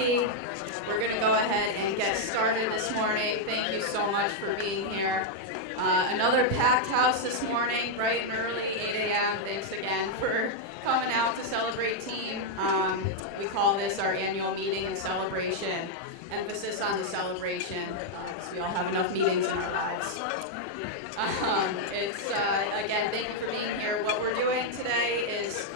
coffee. We're going to go ahead and get started this morning. Thank you so much for being here. Another packed house this morning, bright and early, 8 a.m. Thanks again for coming out to celebrate team. We call this our annual meeting and celebration. Emphasis on the celebration, because we all have enough meetings in our lives. Again, thank you for being here. What we're doing today is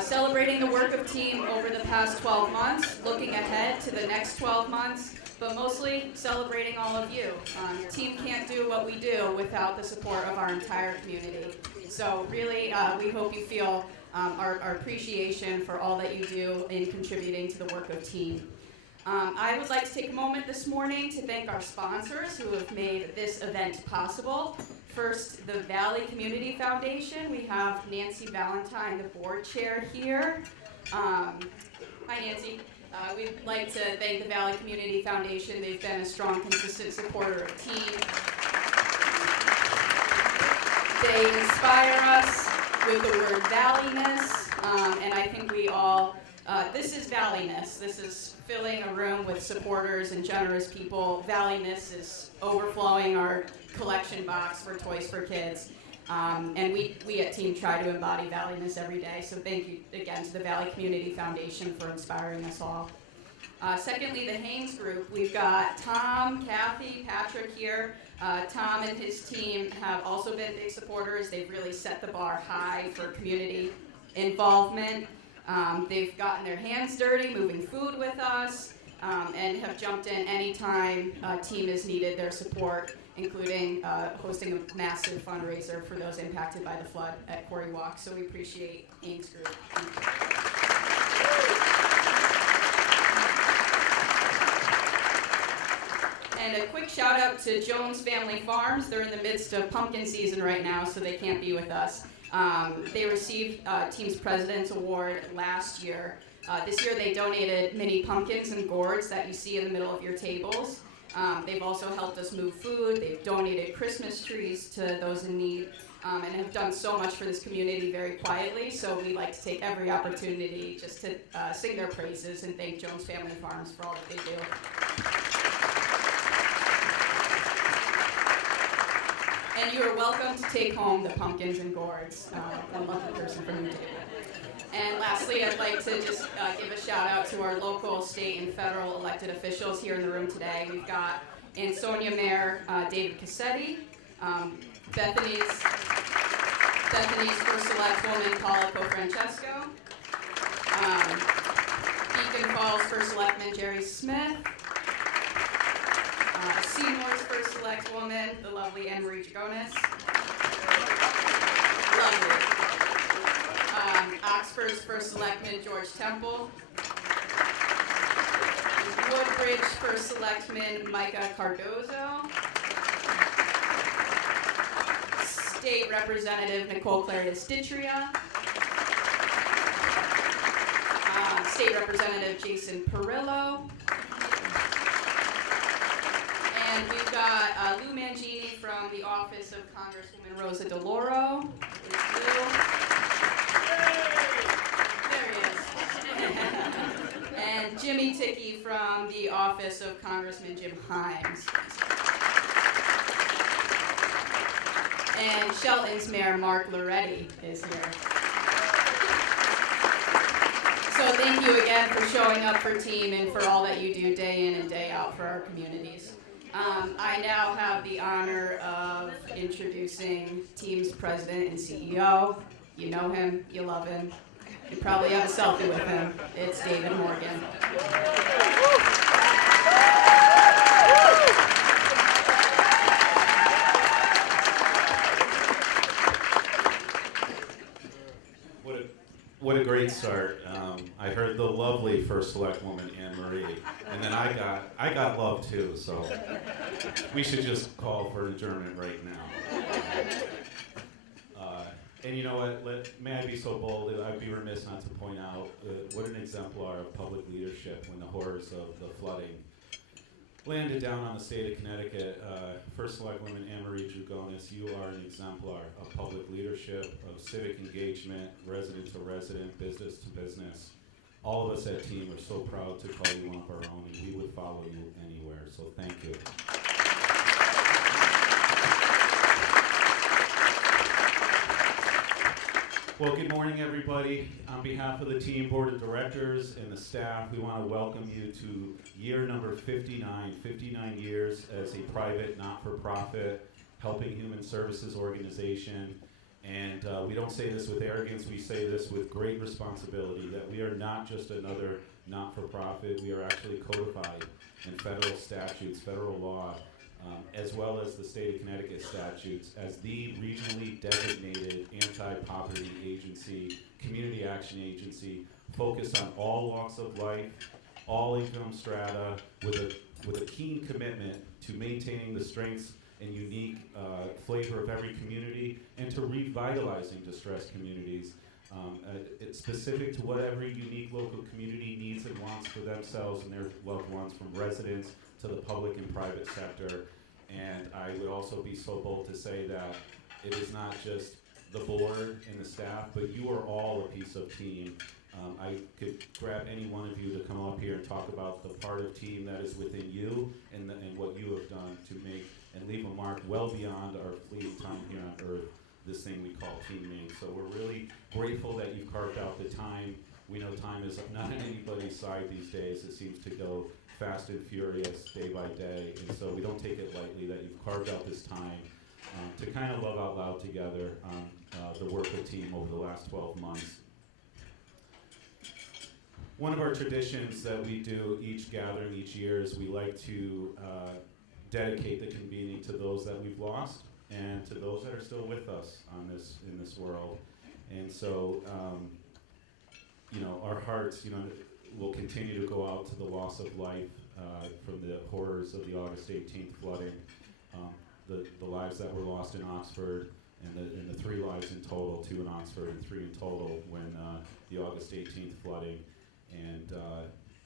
celebrating the work of team over the past 12 months, looking ahead to the next 12 months, but mostly celebrating all of you. Team can't do what we do without the support of our entire community. So really, we hope you feel our appreciation for all that you do in contributing to the work of team. I would like to take a moment this morning to thank our sponsors who have made this event possible. First, the Valley Community Foundation. We have Nancy Valentine, the board chair here. Hi, Nancy. We'd like to thank the Valley Community Foundation. They've been a strong, consistent supporter of team. They inspire us with the word valleyness, and I think we all, this is valleyness. This is filling a room with supporters and generous people. Valleyness is overflowing our collection box for Toys for Kids. And we at Team try to embody valleyness every day. So thank you again to the Valley Community Foundation for inspiring us all. Secondly, the Haynes Group. We've got Tom, Kathy, Patrick here. Tom and his team have also been big supporters. They've really set the bar high for community involvement. They've gotten their hands dirty moving food with us, and have jumped in anytime team has needed their support, including hosting a massive fundraiser for those impacted by the flood at Quarry Walk. So we appreciate Ames Group. And a quick shout out to Jones Family Farms. They're in the midst of pumpkin season right now, so they can't be with us. They received Team's President's Award last year. This year they donated mini pumpkins and gourds that you see in the middle of your tables. They've also helped us move food. They've donated Christmas trees to those in need, and have done so much for this community very quietly. So we like to take every opportunity just to sing their praises and thank Jones Family Farms for all that they do. And you are welcome to take home the pumpkins and gourds, one lucky person from your table. And lastly, I'd like to just give a shout out to our local, state, and federal elected officials here in the room today. We've got Ansonia Mayor David Cassetti, Bethany's First Selectwoman Paula Cofrancesco, Beacon Falls First Selectman Jerry Smith, Seymour's First Selectwoman, the lovely Anne Marie Jagonis. Lovely. Oxford's First Selectman George Temple. Woodbridge First Selectman Micah Cardozo. State Representative Nicole Claritas Ditria. State Representative Jason Perillo. And we've got Lou Mangini from the office of Congresswoman Rosa DeLauro. There he is. And Jimmy Tickey from the office of Congressman Jim Himes. And Shelton's Mayor Mark Loretti is here. So thank you again for showing up for team and for all that you do day in and day out for our communities. I now have the honor of introducing Team's president and CEO. You know him, you love him, you probably have a selfie with him. It's David Morgan. What a great start. I heard the lovely First Selectwoman Anne Marie, and then I got love too, so we should just call for an adjournment right now. And you know what, may I be so bold, I'd be remiss not to point out what an exemplar of public leadership when the horrors of the flooding landed down on the state of Connecticut. First Selectwoman Anne Marie Jagonis, you are an exemplar of public leadership, of civic engagement, resident to resident, business to business. all of us at Team are so proud to call you one of our own, and we would follow you anywhere, so thank you. Well, good morning, everybody. On behalf of the Team Board of Directors and the staff, we want to welcome you to year number 59, 59 years as a private, not-for-profit, helping human services organization. And we don't say this with arrogance, we say this with great responsibility, that we are not just another not-for-profit, we are actually codified in federal statutes, federal law, as well as the state of Connecticut statutes, as the regionally designated anti-poverty agency, community action agency, focused on all walks of life, all income strata, with a keen commitment to maintaining the strengths and unique flavor of every community, and to revitalizing distressed communities. It's specific to what every unique local community needs and wants for themselves and their loved ones, from residents to the public and private sector. And I would also be so bold to say that it is not just the board and the staff, but you are all a piece of Team. I could grab any one of you to come up here and talk about the part of Team that is within you and what you have done to make and leave a mark well beyond our fleeting time here on Earth, this thing we call teaming. So we're really grateful that you've carved out the time. We know time is not on anybody's side these days. It seems to go fast and furious day by day, and so we don't take it lightly that you've carved out this time to kind of love out loud together on the work of Team over the last 12 months. One of our traditions that we do each gathering each year is we like to dedicate the convening to those that we've lost and to those that are still with us in this world. And so, our hearts, will continue to go out to the loss of life from the horrors of the August 18th flooding, the lives that were lost in Oxford, and the 3 lives in total, 2 in Oxford and 3 in total when the August 18th flooding. And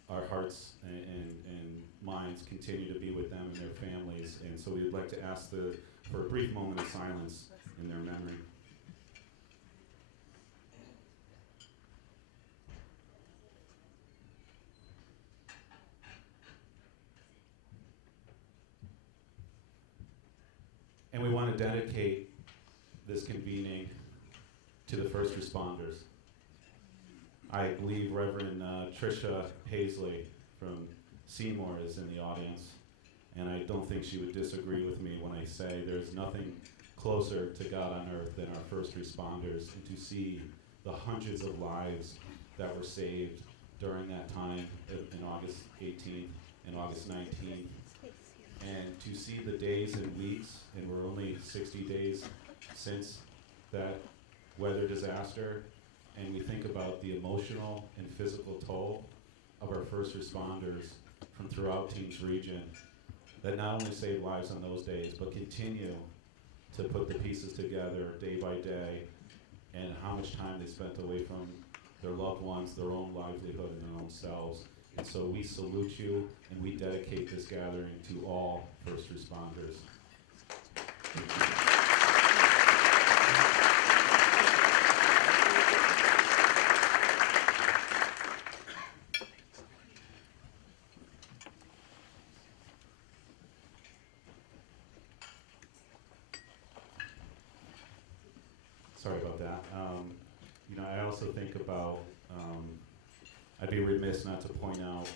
our hearts and minds continue to be with them and their families. And so we would like to ask for a brief moment of silence in their memory. And we want to dedicate this convening to the first responders. I believe Reverend Tricia Paisley from Seymour is in the audience, and I don't think she would disagree with me when I say there's nothing closer to God on earth than our first responders, and to see the hundreds of lives that were saved during that time in August 18th and August 19th, and to see the days and weeks, and we're only 60 days since that weather disaster, and we think about the emotional and physical toll of our first responders from throughout Team's region that not only saved lives on those days, but continue to put the pieces together day by day, and how much time they spent away from their loved ones, their own livelihood, and their own selves. And so we salute you, and we dedicate this gathering to all first responders. Sorry about that. I also think about, I'd be remiss not to point out,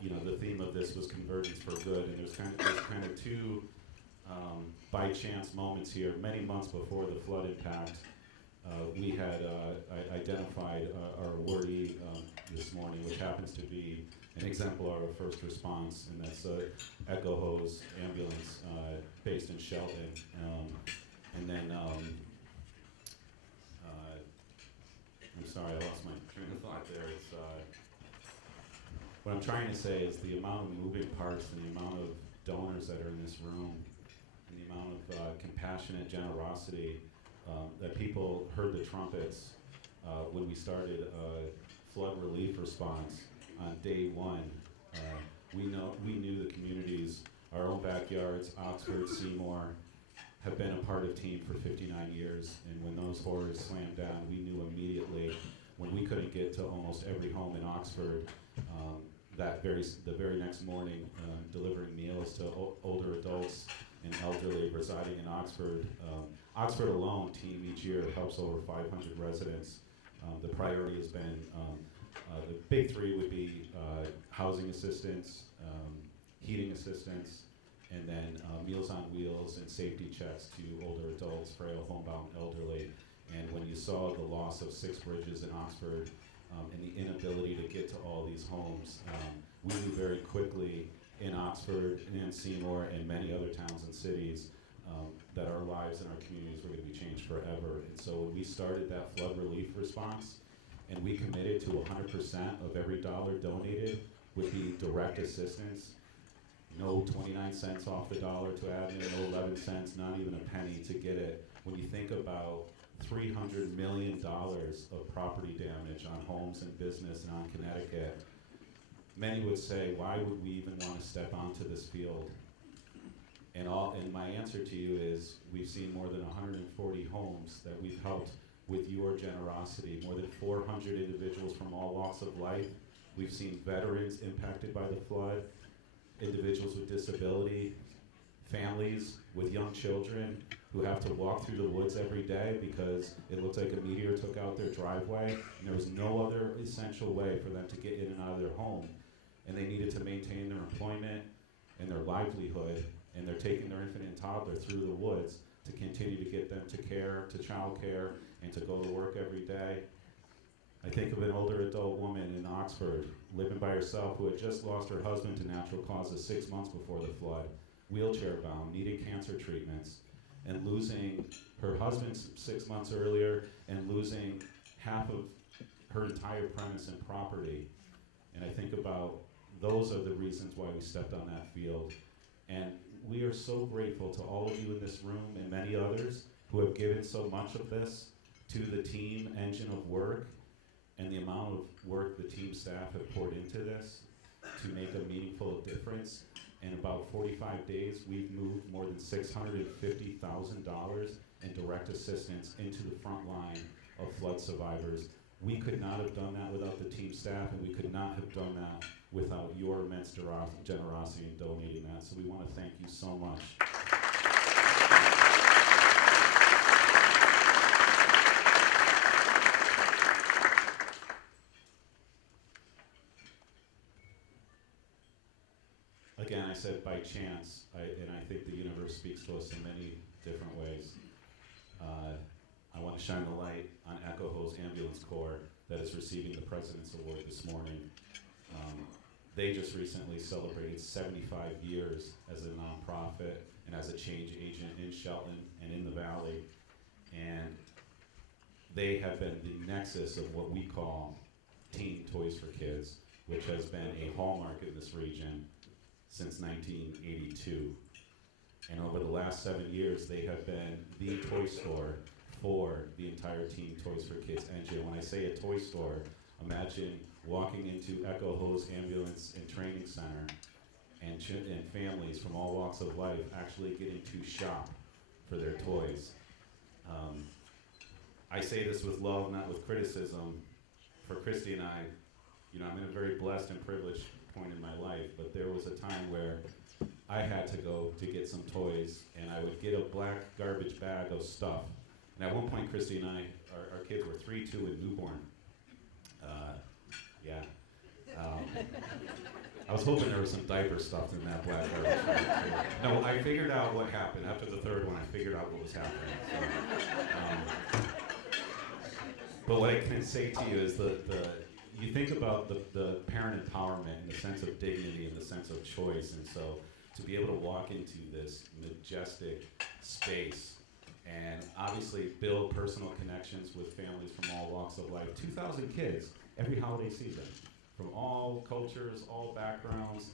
the theme of this was convergence for good, and there's kind of 2 by chance moments here. Many months before the flood impact, we had identified our awardee this morning, which happens to be an exemplar of first response, and that's Echo Hose Ambulance based in Shelton. And then, I'm sorry, I lost my train of thought there. What I'm trying to say is the amount of moving parts and the amount of donors that are in this room, and the amount of compassionate generosity that people heard the trumpets when we started flood relief response on day 1. We knew the communities, our own backyards, Oxford, Seymour, have been a part of Team for 59 years, and when those horrors slammed down, we knew immediately, when we couldn't to get to almost every home in Oxford the very next morning, delivering meals to older adults and elderly residing in Oxford. Oxford alone team each year helps over 500 residents. The priority has been, the big three would be housing assistance, heating assistance, and then Meals on Wheels and safety checks to older adults, frail, homebound, elderly. And when you saw the loss of 6 bridges in Oxford and the inability to get to all these homes, we knew very quickly in Oxford and in Seymour and many other towns and cities that our lives and our communities were going to be changed forever. And so when we started that flood relief response, and we committed to 100% of every dollar donated would be direct assistance, no 29 cents off the dollar to admin, no 11 cents, not even a penny to get it. When you think about $300 million of property damage on homes and business and on Connecticut, many would say, why would we even want to step onto this field? And my answer to you is, we've seen more than 140 homes that we've helped with your generosity, more than 400 individuals from all walks of life. We've seen veterans impacted by the flood, individuals with disability, families with young children who have to walk through the woods every day because it looks like a meteor took out their driveway, and there was no other essential way for them to get in and out of their home. And they needed to maintain their employment and their livelihood, and they're taking their infant and toddler through the woods to continue to get them to care, to child care, and to go to work every day. I think of an older adult woman in Oxford living by herself who had just lost her husband to natural causes 6 months before the flood, wheelchair bound, needing cancer treatments, and losing her husband 6 months earlier and losing half of her entire premise and property. And I think about those are the reasons why we stepped on that field. And we are so grateful to all of you in this room and many others who have given so much of this to the team engine of work, and the amount of work the team staff have poured into this to make a meaningful difference. In about 45 days, we've moved more than $650,000 in direct assistance into the front line of flood survivors. We could not have done that without the team staff, and we could not have done that without your immense generosity in donating that. So we want to thank you so much. Again, I said by chance, and I think the universe speaks to us in many different ways. I want to shine the light on Echo Hose Ambulance Corps that is receiving the President's Award this morning. They just recently celebrated 75 years as a nonprofit and as a change agent in Shelton and in the Valley. And they have been the nexus of what we call Teen Toys for Kids, which has been a hallmark in this region since 1982. And over the last 7 years, they have been the toy store for the entire Teen Toys for Kids engine. When I say a toy store, imagine walking into Echo Hose Ambulance and Training Center and families from all walks of life actually getting to shop for their toys. I say this with love, not with criticism. For Christy and I, I'm in a very blessed and privileged point in my life, but there was a time where I had to go to get some toys, and I would get a black garbage bag of stuff. And at one point, Christy and I, our kids were 3, 2, and newborn. I was hoping there was some diaper stuff in that black garbage bag. No, I figured out what happened. After the third one, I figured out what was happening. So, but what I can say to you is you think about the parent empowerment and the sense of dignity and the sense of choice, and so to be able to walk into this majestic space and obviously build personal connections with families from all walks of life. 2,000 kids every holiday season, from all cultures, all backgrounds,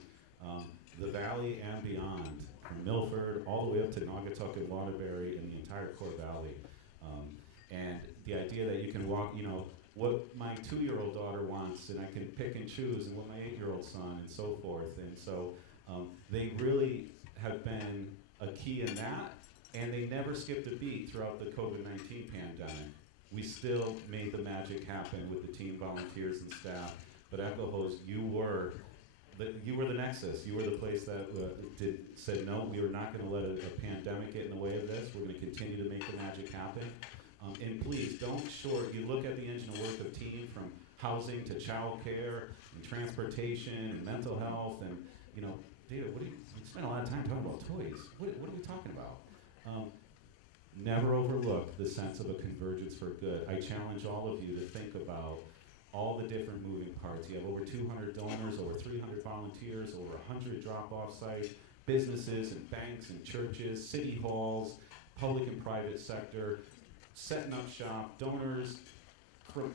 the Valley and beyond, from Milford all the way up to Naugatuck and Waterbury and the entire Core Valley. And the idea that you can walk, what my 2-year-old daughter wants, and I can pick and choose, and what my 8-year-old son, and so forth. And so they really have been a key in that, and they never skipped a beat throughout the COVID-19 pandemic. we still made the magic happen with the team volunteers and staff. But Echo Hose, you were the nexus. You were the place that said, no, we are not going to let a pandemic get in the way of this. We're going to continue to make the magic happen. And please, don't short. You look at the engine of work of team, from housing to child care and transportation and mental health. And, you know, David, you spend a lot of time talking about toys. What are we talking about? Never overlook the sense of a convergence for good. I challenge all of you to think about all the different moving parts. You have over 200 donors, over 300 volunteers, over 100 drop-off sites, businesses and banks and churches, city halls, public and private sector, setting up shop, donors from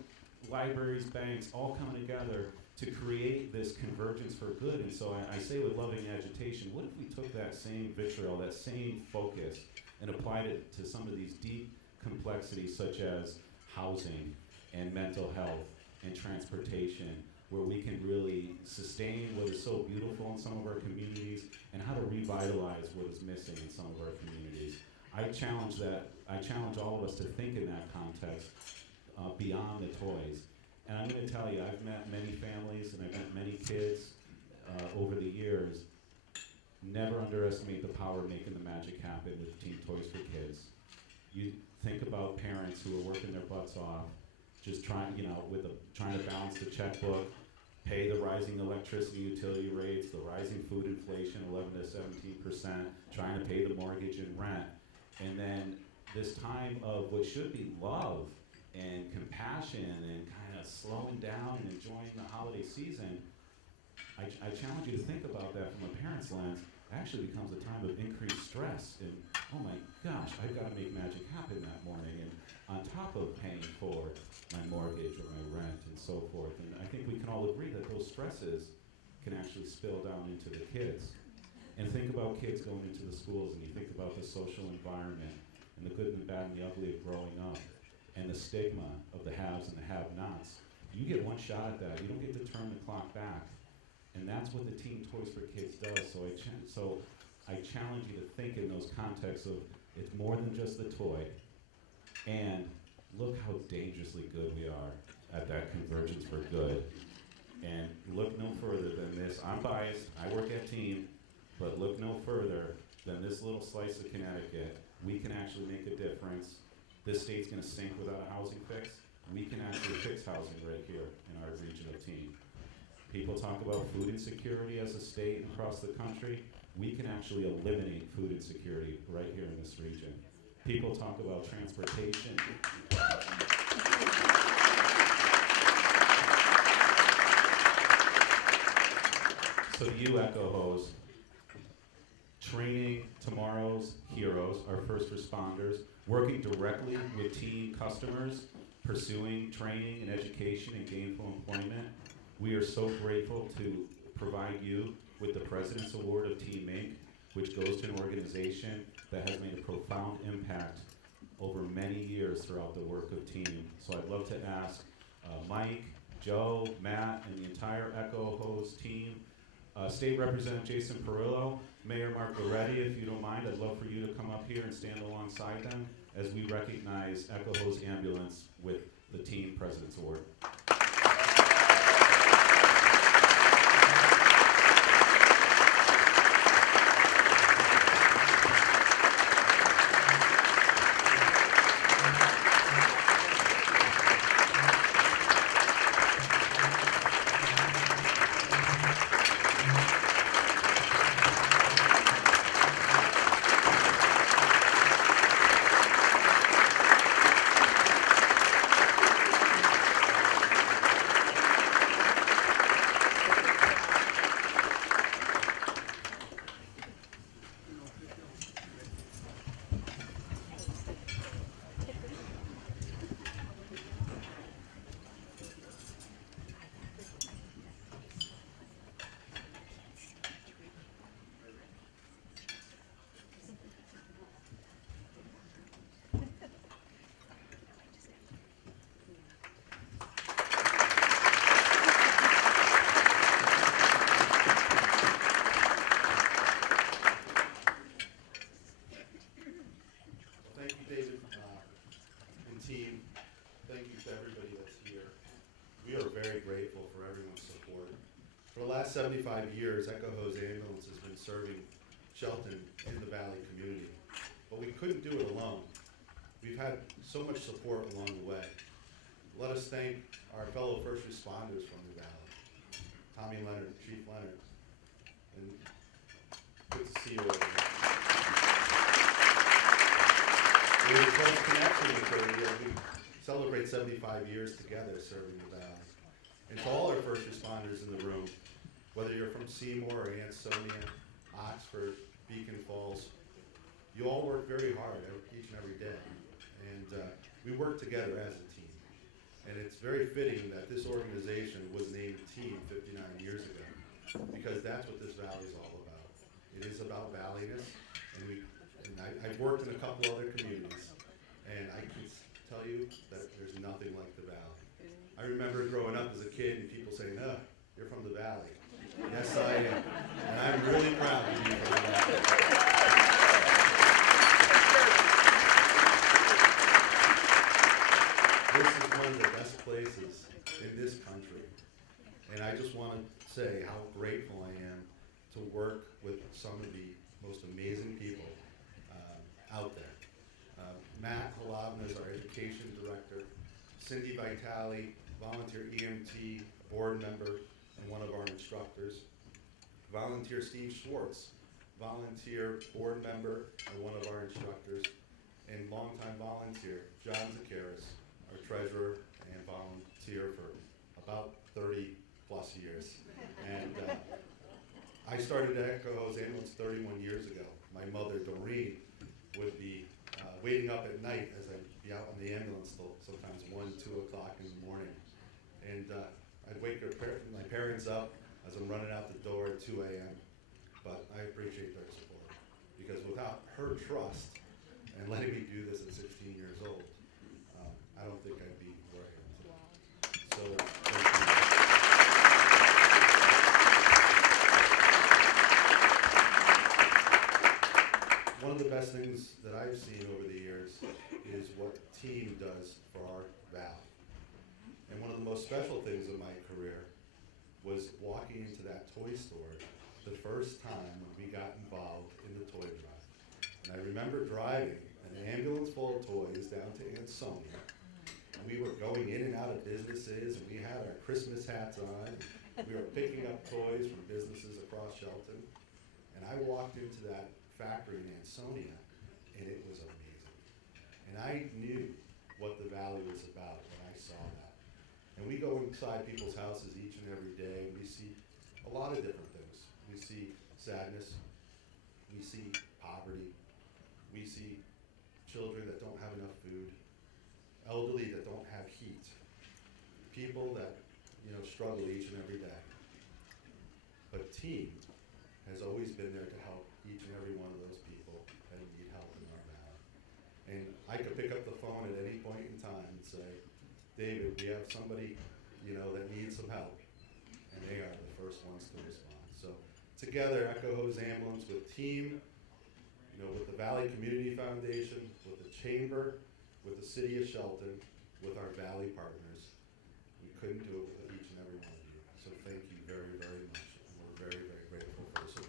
libraries, banks, all coming together to create this convergence for good. And so I say with loving agitation, what if we took that same vitriol, that same focus, and applied it to some of these deep complexities such as housing and mental health and transportation, where we can really sustain what is so beautiful in some of our communities and how to revitalize what is missing in some of our communities. I challenge all of us to think in that context beyond the toys. And I'm going to tell you, I've met many families and I've met many kids over the years. Never underestimate the power of making the magic happen with Team Toys for Kids. You think about parents who are working their butts off, just trying to balance the checkbook, pay the rising electricity utility rates, the rising food inflation, 11 to 17%, trying to pay the mortgage and rent. And then this time of what should be love and compassion and kind of slowing down and enjoying the holiday season, I challenge you to think about that from a parent's lens. It actually becomes a time of increased stress and, oh my gosh, I've got to make magic happen that morning, and on top of paying for my mortgage or my rent and so forth. And I think we can all agree that those stresses can actually spill down into the kids. And think about kids going into the schools, and you think about the social environment and the good and the bad and the ugly of growing up and the stigma of the haves and the have-nots. You get one shot at that. You don't get to turn the clock back. And that's what the Team Toys for Kids does. So I challenge you to think in those contexts of it's more than just the toy. And look how dangerously good we are at that convergence for good. And look no further than this. I'm biased. I work at Team. But look no further than this little slice of Connecticut. We can actually make a difference. This state's going to sink without a housing fix. We can actually fix housing right here in our region of Team. People talk about food insecurity as a state and across the country. We can actually eliminate food insecurity right here in this region. People talk about transportation. So you, Echo Hose, training tomorrow's heroes, our first responders, working directly with teen customers, pursuing training and education and gainful employment. We are so grateful to provide you with the President's Award of Team Inc., which goes to an organization that has made a profound impact over many years throughout the work of Team. So I'd love to ask Mike, Joe, Matt, and the entire Echo Hose team, State Representative Jason Perillo, Mayor Mark Loretti, if you don't mind, I'd love for you to come up here and stand alongside them as we recognize Echo Hose Ambulance with the Team President's Award. very grateful for everyone's support. For the last 75 years, Echo Hose Ambulance has been serving Shelton in the Valley community, but we couldn't do it alone. We've had so much support along the way. Let us thank our fellow first responders from the Valley, Tommy Leonard, Chief Leonard, and good to see you over there. We have a close connection with her as we celebrate 75 years together serving the Valley. And to all our first responders in the room, whether you're from Seymour or Ansonia, Oxford, Beacon Falls, you all work very hard each and every day. And we work together as a team. And it's very fitting that this organization was named Team 59 years ago, because that's what this Valley is all about. It is about valleyness, and I've worked in a couple other communities, and I can tell you that there's nothing like the Valley. I remember growing up as a kid and people saying, "Oh, you're from the Valley." Yes, I am, and I'm really proud to be from the Valley. This is one of the best places in this country, and I just want to say how grateful I am to work with some of the most amazing people out there. Matt Halavna is our education director, Cindy Vitale, volunteer EMT, board member, and one of our instructors, volunteer Steve Schwartz, volunteer board member and one of our instructors, and longtime volunteer John Kooris, our treasurer and volunteer for about 30 plus years. And I started at Echo Hose Ambulance 31 years ago. My mother, Doreen, would be waiting up at night as I'd be out on the ambulance till sometimes 1, 2 o'clock in the morning. And I'd wake my parents up as I'm running out the door at 2 a.m. But I appreciate their support, because without her trust and letting me do this at 16 years old, I don't think I'd be where I am today. So, thank you. One of the best things that I've seen over the years is what Team does for our Valley. And one of the most special things of my career was walking into that toy store the first time when we got involved in the toy drive. And I remember driving an ambulance full of toys down to Ansonia. And we were going in and out of businesses, and we had our Christmas hats on. We were picking up toys from businesses across Shelton. And I walked into that factory in Ansonia, and it was amazing. And I knew what the Valley was about when I saw that. And we go inside people's houses each and every day, and we see a lot of different things. We see sadness, we see poverty, we see children that don't have enough food, elderly that don't have heat, people that struggle each and every day. But Team has always been there to help each and every one of those people that need help in our Valley. And I could pick up the phone at any point in time and say, "David, we have somebody that needs some help," and they are the first ones to respond. So together, Echo Hose Ambulance with Team, with the Valley Community Foundation, with the Chamber, with the City of Shelton, with our Valley partners, we couldn't do it with each and every one of you. So thank you very, very much. And we're very, very grateful for the support.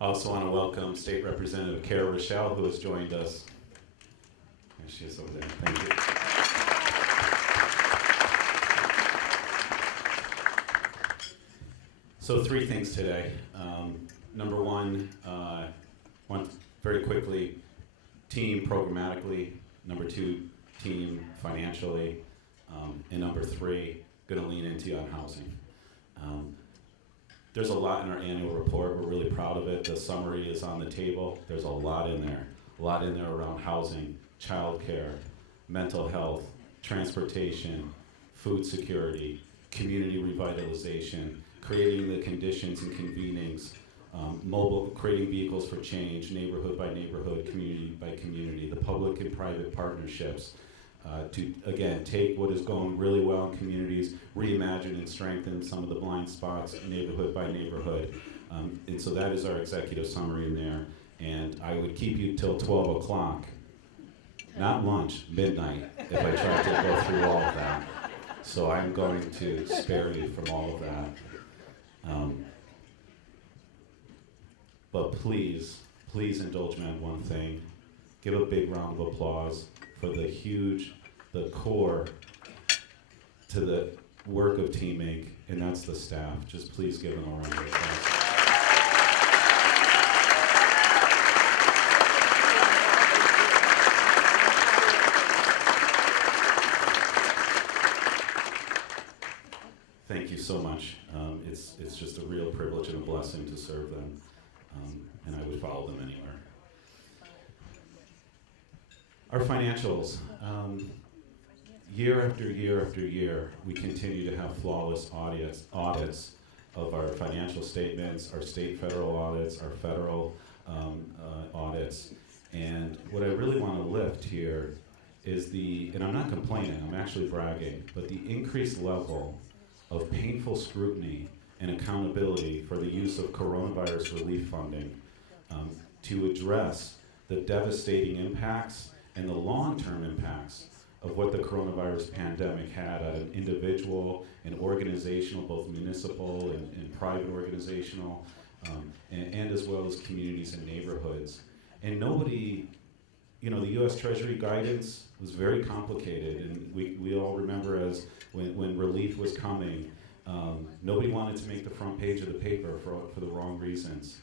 I also want to welcome State Representative Kara Rochelle, who has joined us. There she is over there. Thank you. So 3 things today. Number one, very quickly, Team programmatically. Number 2, Team financially. And number 3, going to lean into on housing. There's a lot in our annual report. We're really proud of it. The summary is on the table. There's a lot in there. A lot in there around housing, childcare, mental health, transportation, food security, community revitalization, creating the conditions and creating vehicles for change, neighborhood by neighborhood, community by community, the public public and private partnerships to, again, take what is going really well in communities, reimagine and strengthen some of the blind spots neighborhood by neighborhood. And so that is our executive summary in there. And I would keep you till 12 o'clock, not lunch, midnight, if I tried to go through all of that. So I'm going to spare you from all of that. But please indulge me on one thing. Give a big round of applause for the core to the work of Team Inc., and that's the staff. Just please give them a round of applause. Thank you so much. It's just a real privilege and a blessing to serve them, and I would follow them anywhere. Our financials, year after year after year, we continue to have flawless audits of our financial statements, our state federal audits, our federal audits, and what I really want to lift here is and I'm not complaining, I'm actually bragging, but the increased level of painful scrutiny and accountability for the use of coronavirus relief funding to address the devastating impacts and the long-term impacts of what the coronavirus pandemic had at an individual and organizational, both municipal and private organizational, and as well as communities and neighborhoods. And nobody, the U.S. Treasury guidance was very complicated, and we all remember as when relief was coming, nobody wanted to make the front page of the paper for the wrong reasons.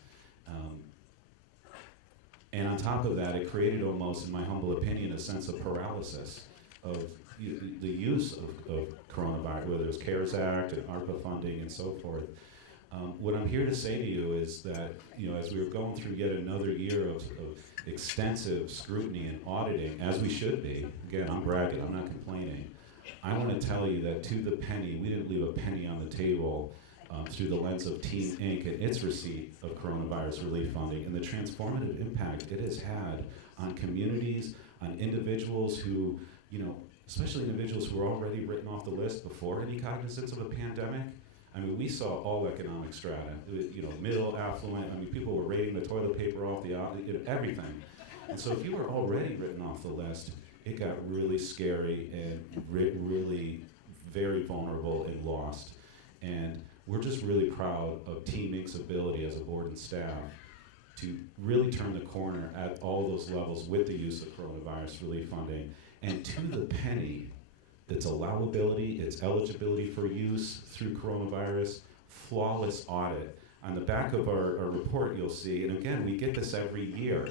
And on top of that, it created almost, in my humble opinion, a sense of paralysis of the use of coronavirus, whether it's CARES Act and ARPA funding and so forth. What I'm here to say to you is that, as we were going through yet another year of extensive scrutiny and auditing, as we should be, again, I'm bragging, I'm not complaining, I want to tell you that to the penny, we didn't leave a penny on the table through the lens of Team Inc. and its receipt of coronavirus relief funding and the transformative impact it has had on communities, on individuals who, especially individuals who were already written off the list before any cognizance of a pandemic. I mean, we saw all economic strata, middle, affluent. People were raiding the toilet paper off everything. And so if you were already written off the list, it got really scary and really very vulnerable and lost. And we're just really proud of Team Inc.'s ability as a board and staff to really turn the corner at all those levels with the use of coronavirus relief funding. And to the penny, its allowability, its eligibility for use through coronavirus, flawless audit. On the back of our report, you'll see, and again, we get this every year,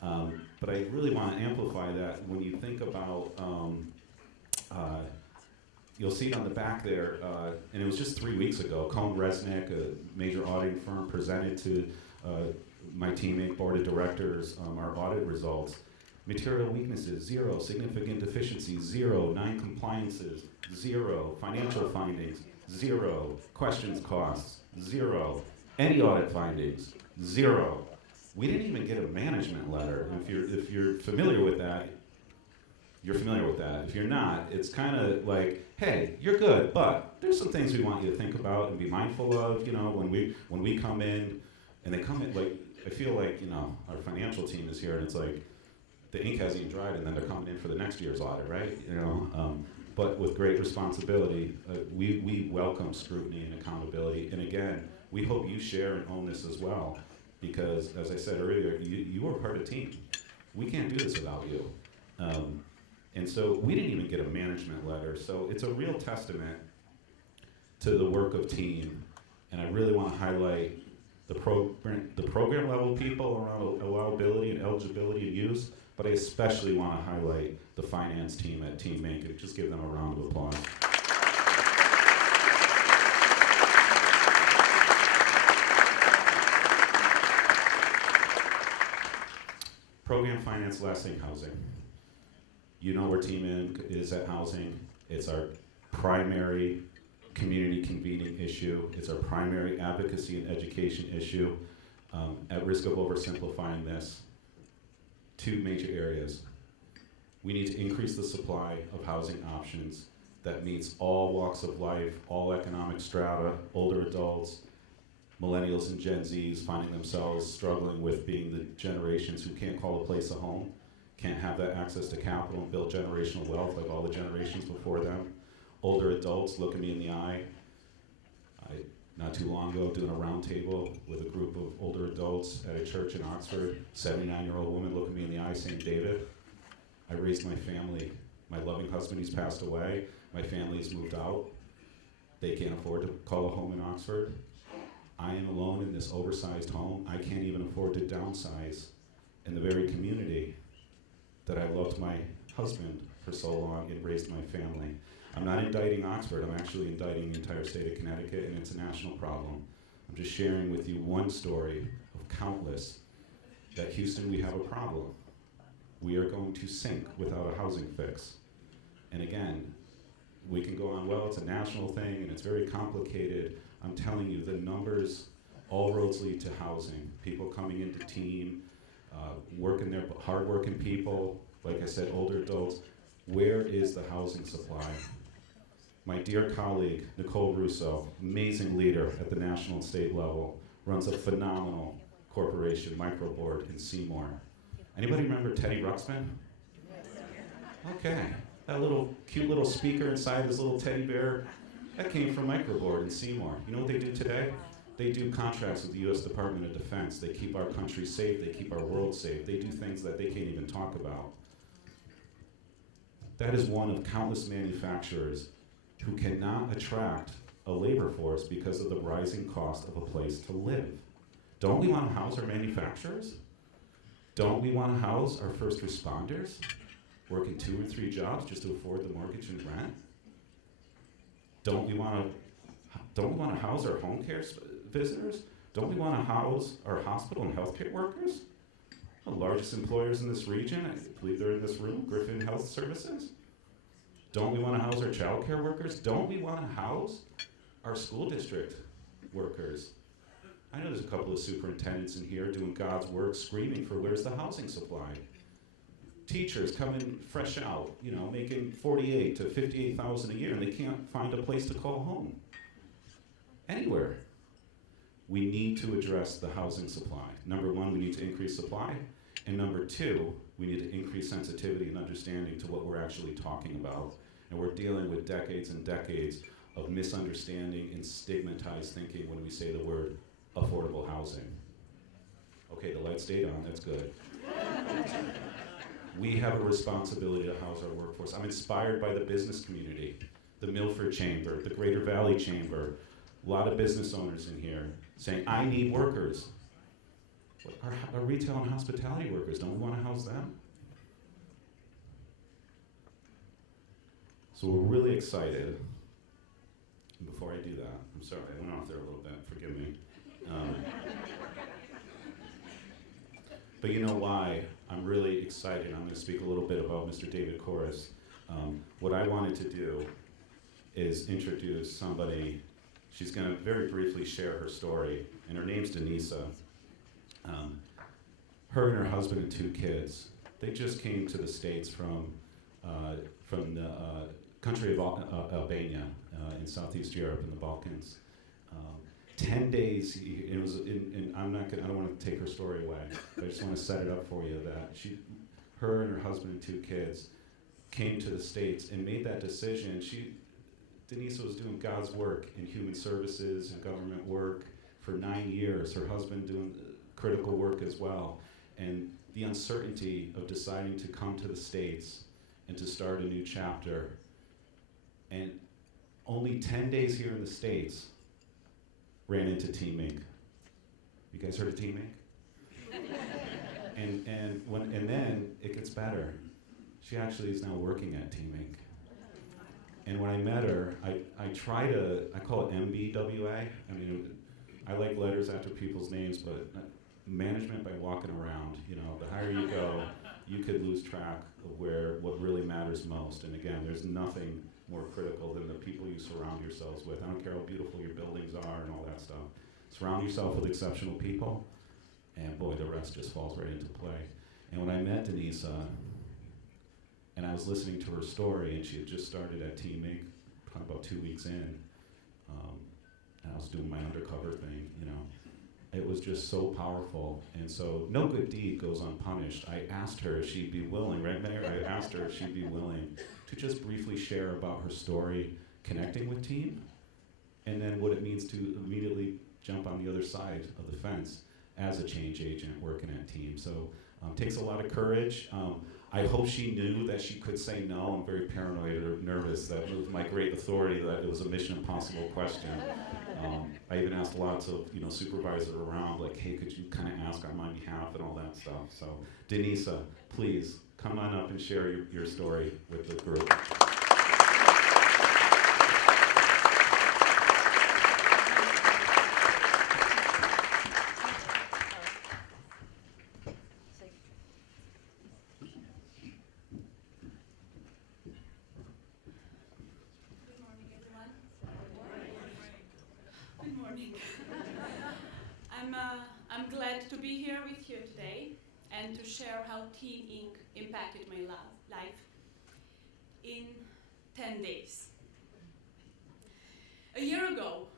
but I really want to amplify that when you think about, you'll see it on the back there, and it was just 3 weeks ago, Cohn Resnick, a major auditing firm, presented to my Team Inc. board of directors our audit results. Material weaknesses, 0. Significant deficiencies, 0. Non-compliances, 0. Financial findings, 0. Questions costs, 0. Any audit findings, 0. We didn't even get a management letter. If you're familiar with that, you're familiar with that. If you're not, it's kind of like, hey, you're good, but there's some things we want you to think about and be mindful of. When we come in, and they come in like, I feel like our financial team is here, and it's like the ink hasn't even dried, and then they're coming in for the next year's audit, right? But with great responsibility, we welcome scrutiny and accountability. And again, we hope you share and own this as well, because as I said earlier, you are part of Team. We can't do this without you. And so we didn't even get a management letter. So it's a real testament to the work of Team. And I really want to highlight the program level people around allowability and eligibility and use, but I especially want to highlight the finance team at Team Inc. Just give them a round of applause. Program finance, last thing, housing. You know where Team Inc. is at housing. It's our primary community convening issue. It's our primary advocacy and education issue. At risk of oversimplifying this, 2 major areas. We need to increase the supply of housing options that meets all walks of life, all economic strata, older adults, millennials and Gen Zs finding themselves struggling with being the generations who can't call a place a home, can't have that access to capital and build generational wealth like all the generations before them. Older adults look at me in the eye. Not too long ago, doing a round table with a group of older adults at a church in Oxford, 79-year-old woman looked at me in the eye saying, David, I raised my family. My loving husband, he's passed away. My family's moved out. They can't afford to call a home in Oxford. I am alone in this oversized home. I can't even afford to downsize in the very community that I loved my husband for so long and raised my family. I'm not indicting Oxford, I'm actually indicting the entire state of Connecticut, and it's a national problem. I'm just sharing with you one story of countless that Houston, we have a problem. We are going to sink without a housing fix. And again, we can go on, well, it's a national thing and it's very complicated. I'm telling you, the numbers, all roads lead to housing. People coming into team, working there, hardworking people, like I said, older adults. Where is the housing supply? My dear colleague, Nicole Russo, amazing leader at the national and state level, runs a phenomenal corporation, Microboard in Seymour. Anybody remember Teddy Ruxpin? Okay, that little cute little speaker inside his little teddy bear, that came from Microboard in Seymour. You know what they do today? They do contracts with the U.S. Department of Defense. They keep our country safe. They keep our world safe. They do things that they can't even talk about. That is one of countless manufacturers who cannot attract a labor force because of the rising cost of a place to live. Don't we want to house our manufacturers? Don't we want to house our first responders, working 2 or 3 jobs just to afford the mortgage and rent? Don't we want to house our home care visitors? Don't we want to house our hospital and healthcare workers? The largest employers in this region, I believe they're in this room, Griffin Health Services. Don't we want to house our child care workers? Don't we want to house our school district workers? I know there's a couple of superintendents in here doing God's work, screaming for where's the housing supply. Teachers coming fresh out, making $48,000 to $58,000 a year, and they can't find a place to call home. Anywhere. We need to address the housing supply. Number one, we need to increase supply. And number two, we need to increase sensitivity and understanding to what we're actually talking about. And we're dealing with decades and decades of misunderstanding and stigmatized thinking when we say the word affordable housing. Okay, the light stayed on, that's good. We have a responsibility to house our workforce. I'm inspired by the business community, the Milford Chamber, the Greater Valley Chamber, a lot of business owners in here saying, I need workers. Our retail and hospitality workers, don't we want to house them? So we're really excited. And before I do that, I'm sorry, I went off there a little bit, forgive me. But you know why I'm really excited. I'm going to speak a little bit about Mr. David Kooris. What I wanted to do is introduce somebody. She's going to very briefly share her story, and her name's Denisa. Her and her husband and 2 kids, they just came to the States from the country of Albania in Southeast Europe in the Balkans. 10 days, it was, and I don't want to take her story away, but I just want to set it up for you that her and her husband and 2 kids came to the States and made that decision. Denise was doing God's work in human services and government work for 9 years. Her husband doing critical work as well. And the uncertainty of deciding to come to the States and to start a new chapter. And only 10 days here in the States, ran into Team Inc. You guys heard of Team Inc? and then it gets better. She actually is now working at Team Inc. And when I met her, I call it MBWA. I mean, I like letters after people's names, but management by walking around. The higher you go, you could lose track of what really matters most. And again, there's nothing more critical than the people you surround yourselves with. I don't care how beautiful your buildings are and all that stuff. Surround yourself with exceptional people, and boy, the rest just falls right into play. And when I met Denisa, And I was listening to her story, and she had just started at Team Inc. probably about 2 weeks in. And I was doing my undercover thing, you know. It was just so powerful. And so no good deed goes unpunished. I asked her if she'd be willing, right, Mayor? I asked her if she'd be willing to just briefly share about her story connecting with Team, and then what it means to immediately jump on the other side of the fence as a change agent working at Team. So takes a lot of courage. I hope she knew that she could say no. I'm very paranoid or nervous that with my great authority that it was a Mission Impossible question. I even asked lots of supervisors around, like, hey, could you kind of ask on my behalf and all that stuff. So Denisa, please come on up and share your story with the group. I'm glad to be here with you today and to share how Team Inc. impacted my life in 10 days. A year ago,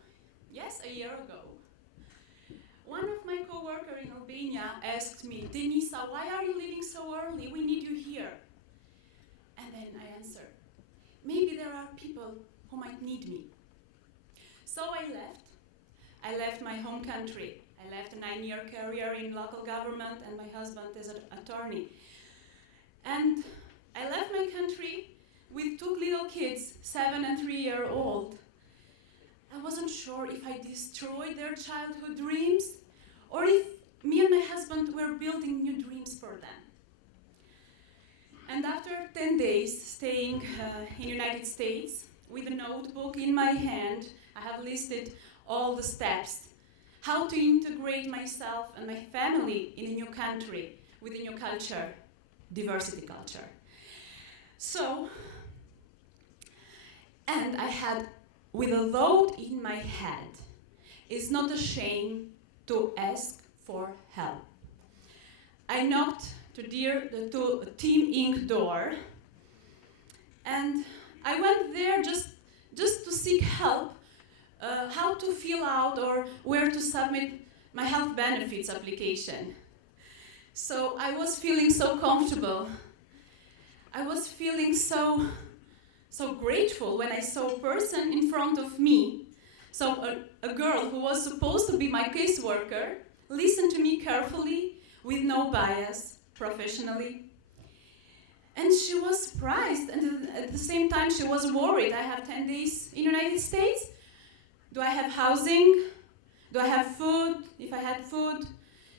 one of my coworkers in Albania asked me, Denisa, why are you leaving so early? We need you here. And then I answered, maybe there are people who might need me. So I left. I left my home country. I left a 9-year career in local government, and my husband is an attorney. And I left my country with 2 little kids, 7 and 3-year-old. I wasn't sure if I destroyed their childhood dreams or if me and my husband were building new dreams for them. And after 10 days staying in the United States, with a notebook in my hand, I have listed all the steps, how to integrate myself and my family in a new country, with a new culture, diversity culture. So, and I had, with a thought in my head, it's not a shame to ask for help. I knocked to Team Inc. door, and I went there just to seek help, how to fill out or where to submit my health benefits application. So I was feeling so comfortable. I was feeling so grateful when I saw a person in front of me. So a girl who was supposed to be my caseworker listened to me carefully, with no bias, professionally. And she was surprised, and at the same time she was worried. I have 10 days in the United States. Do I have housing? Do I have food? If I had food?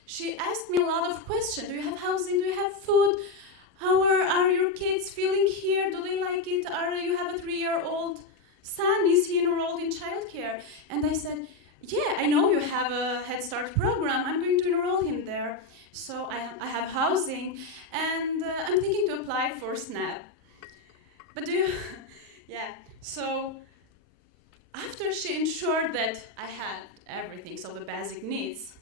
She asked me a lot of questions. Do you have housing? Do you have food? How are your kids feeling here? Do they like it? You have a 3-year-old son? Is he enrolled in childcare? And I said, yeah, I know you have a Head Start program. I'm going to enroll him there. So I have housing, and I'm thinking to apply for SNAP. But so after she ensured that I had everything, so the basic needs,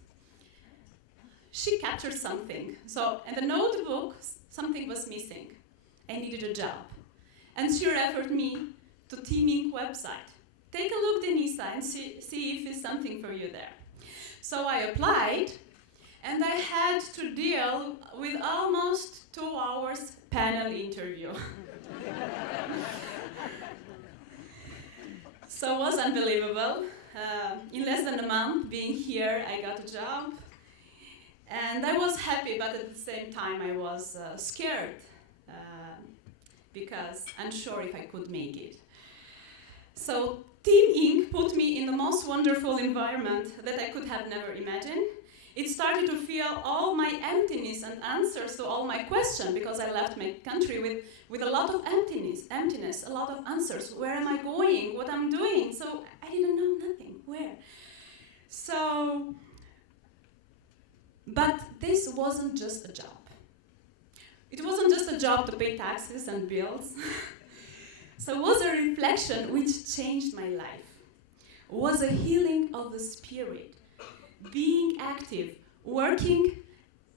she captured something. So in the notebook, something was missing. I needed a job. And she referred me to Team Inc. website. Take a look, Denisa, and see if it's something for you there. So I applied, and I had to deal with almost 2 hours panel interview. So it was unbelievable. In less than a month being here, I got a job. And I was happy, but at the same time I was scared because unsure if I could make it. So Team Inc. put me in the most wonderful environment that I could have never imagined. It started to feel all my emptiness and answers to all my questions, because I left my country with a lot of emptiness, a lot of answers. Where am I going? What I'm doing? So I didn't know nothing. Where? So, but this wasn't just a job. It wasn't just a job to pay taxes and bills. So it was a reflection which changed my life. It was a healing of the spirit. Being active, working,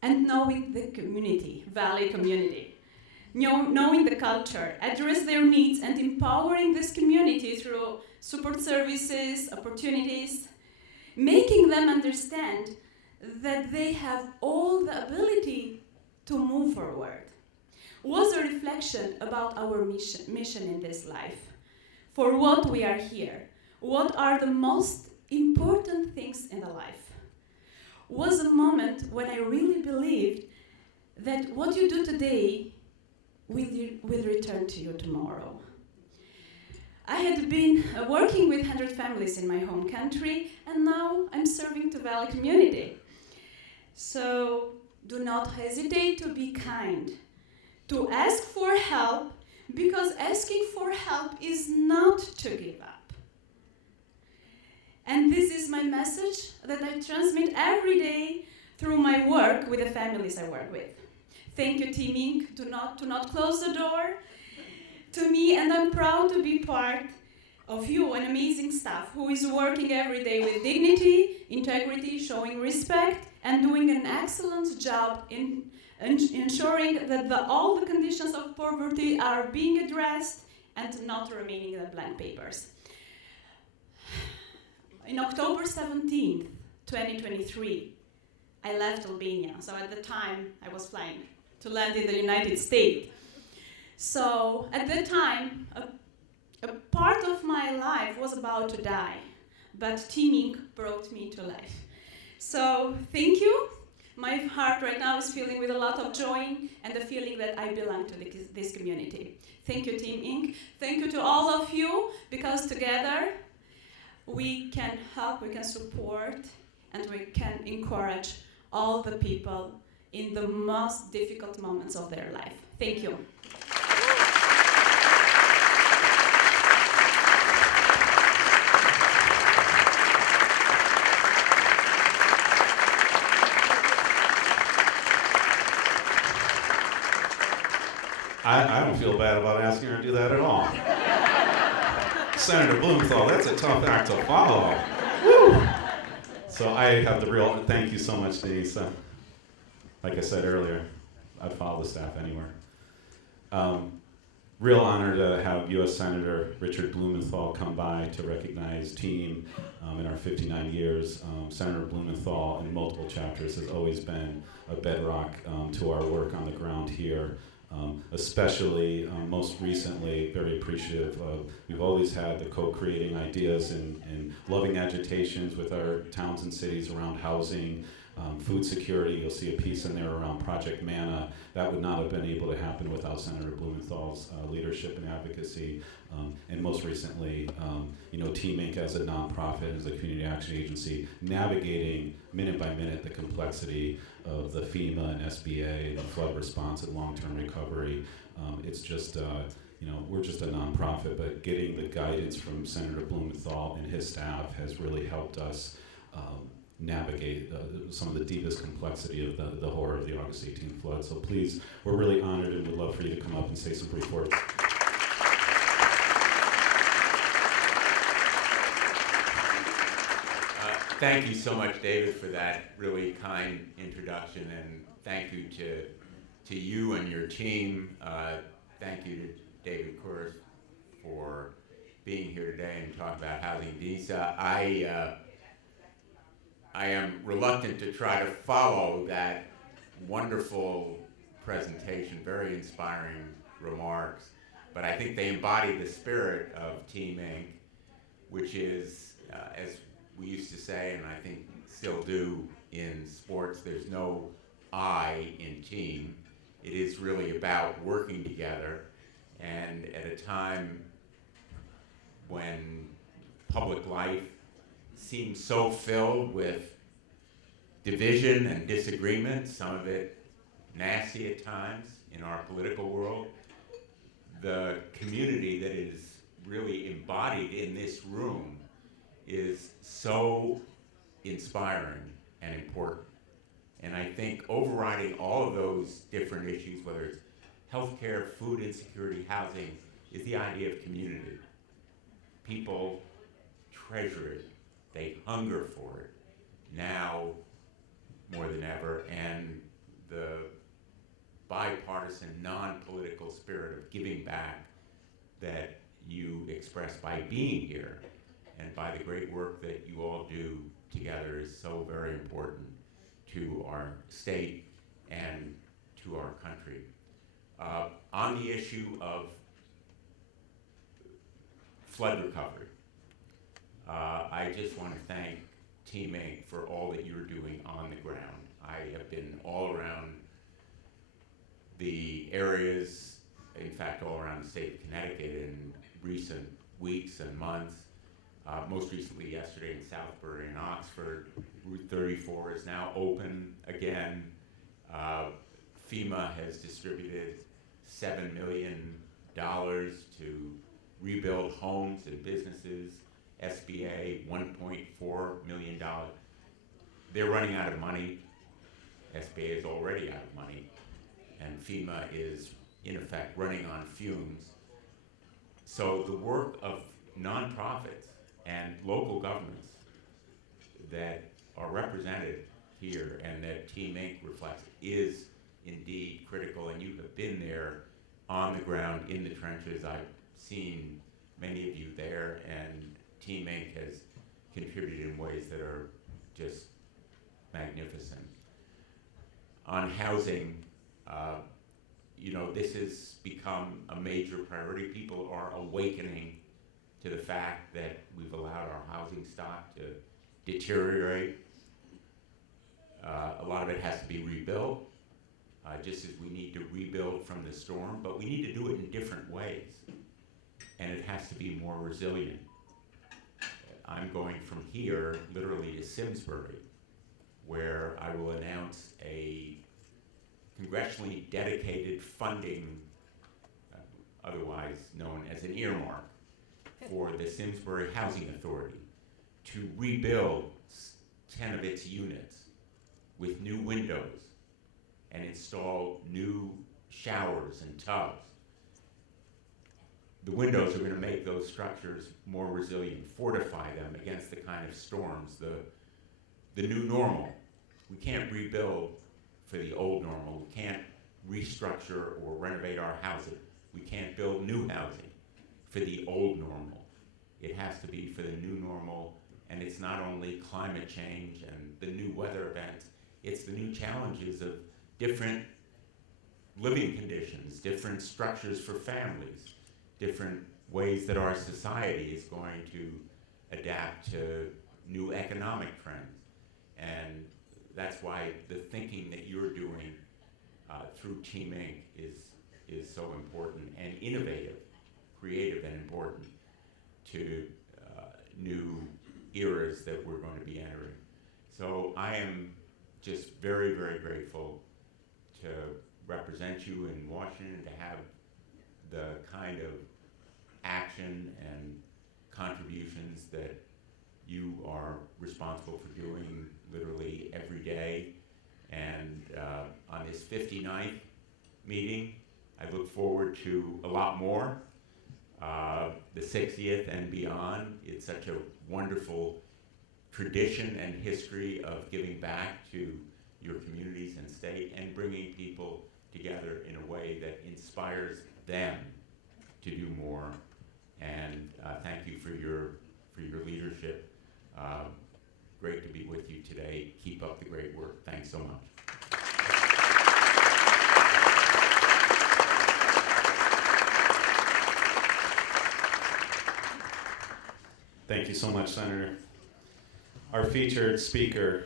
and knowing the community, Valley community. knowing the culture, address their needs, and empowering this community through support services, opportunities, making them understand that they have all the ability to move forward, was a reflection about our mission in this life, for what we are here, what are the most important things in the life. Was a moment when I really believed that what you do today will return to you tomorrow. I had been working with 100 families in my home country, and now I'm serving the Valley community. So do not hesitate to be kind, to ask for help, because asking for help is not to give up. And this is my message that I transmit every day through my work with the families I work with. Thank you, Team Inc. Do not close the door to me, and I'm proud to be part of you, an amazing staff who is working every day with dignity, integrity, showing respect, and doing an excellent job in ensuring that all the conditions of poverty are being addressed and not remaining in the blank papers. In October 17th, 2023, I left Albania. So at the time, I was flying to land in the United States. So at that time, a part of my life was about to die, but Team Inc. brought me to life. So thank you. My heart right now is filling with a lot of joy and the feeling that I belong to this community. Thank you, Team Inc. Thank you to all of you, because together we can help, we can support, and we can encourage all the people in the most difficult moments of their life. Thank you. I don't feel bad about asking her to do that at all. Senator Blumenthal, that's a tough act to follow. Woo. So I have the real, thank you so much, Denise. Like I said earlier, I'd follow the staff anywhere. Real honor to have U.S. Senator Richard Blumenthal come by to recognize Team in our 59 years. Senator Blumenthal in multiple chapters has always been a bedrock to our work on the ground here. Especially most recently, very appreciative of, we've always had the co-creating ideas and loving agitations with our towns and cities around housing, food security. You'll see a piece in there around Project Manna. That would not have been able to happen without Senator Blumenthal's leadership and advocacy. And most recently, Team Inc. as a nonprofit, as a community action agency, navigating minute by minute the complexity of the FEMA and SBA, the flood response and long-term recovery. It's just, we're just a nonprofit, but getting the guidance from Senator Blumenthal and his staff has really helped us navigate some of the deepest complexity of the horror of the August 18th flood. So please, we're really honored and would love for you to come up and say some brief words. Thank you so much, David, for that really kind introduction, and thank you to you and your team. Thank you to David Kooris for being here today and talking about housing. Denise, I am reluctant to try to follow that wonderful presentation, very inspiring remarks, but I think they embody the spirit of Team Inc., which is, as we used to say, and I think still do in sports, there's no I in team. It is really about working together, and at a time when public life seems so filled with division and disagreement, some of it nasty at times in our political world, the community that is really embodied in this room is so inspiring and important. And I think overriding all of those different issues, whether it's healthcare, food insecurity, housing, is the idea of community. People treasure it. They hunger for it now more than ever. And the bipartisan, non-political spirit of giving back that you express by being here and by the great work that you all do together is so very important to our state and to our country. On the issue of flood recovery, I just want to thank Team Inc. for all that you're doing on the ground. I have been all around the areas, in fact, all around the state of Connecticut in recent weeks and months. Most recently yesterday in Southbury and Oxford. Route 34 is now open again. FEMA has distributed $7 million to rebuild homes and businesses. SBA, $1.4 million. They're running out of money. SBA is already out of money. And FEMA is, in effect, running on fumes. So the work of nonprofits and local governments that are represented here and that Team Inc. reflects is indeed critical, and you have been there on the ground in the trenches. I've seen many of you there, and Team Inc. has contributed in ways that are just magnificent. On housing, this has become a major priority. People are awakening to the fact that we've allowed our housing stock to deteriorate. A lot of it has to be rebuilt, just as we need to rebuild from the storm, but we need to do it in different ways, and it has to be more resilient. I'm going from here literally to Simsbury, where I will announce a congressionally dedicated funding, otherwise known as an earmark, for the Simsbury Housing Authority to rebuild 10 of its units with new windows and install new showers and tubs. The windows are going to make those structures more resilient, fortify them against the kind of storms, the new normal. We can't rebuild for the old normal. We can't restructure or renovate our housing. We can't build new housing for the old normal. It has to be for the new normal, and it's not only climate change and the new weather events, it's the new challenges of different living conditions, different structures for families, different ways that our society is going to adapt to new economic trends. And that's why the thinking that you're doing through Team Inc. is so important and innovative, creative and important to new eras that we're going to be entering. So I am just very, very grateful to represent you in Washington, to have the kind of action and contributions that you are responsible for doing literally every day. And on this 59th meeting, I look forward to a lot more. The 60th and beyond. It's such a wonderful tradition and history of giving back to your communities and state and bringing people together in a way that inspires them to do more. And thank you for your leadership. Great to be with you today. Keep up the great work. Thanks so much. Thank you so much, Senator. Our featured speaker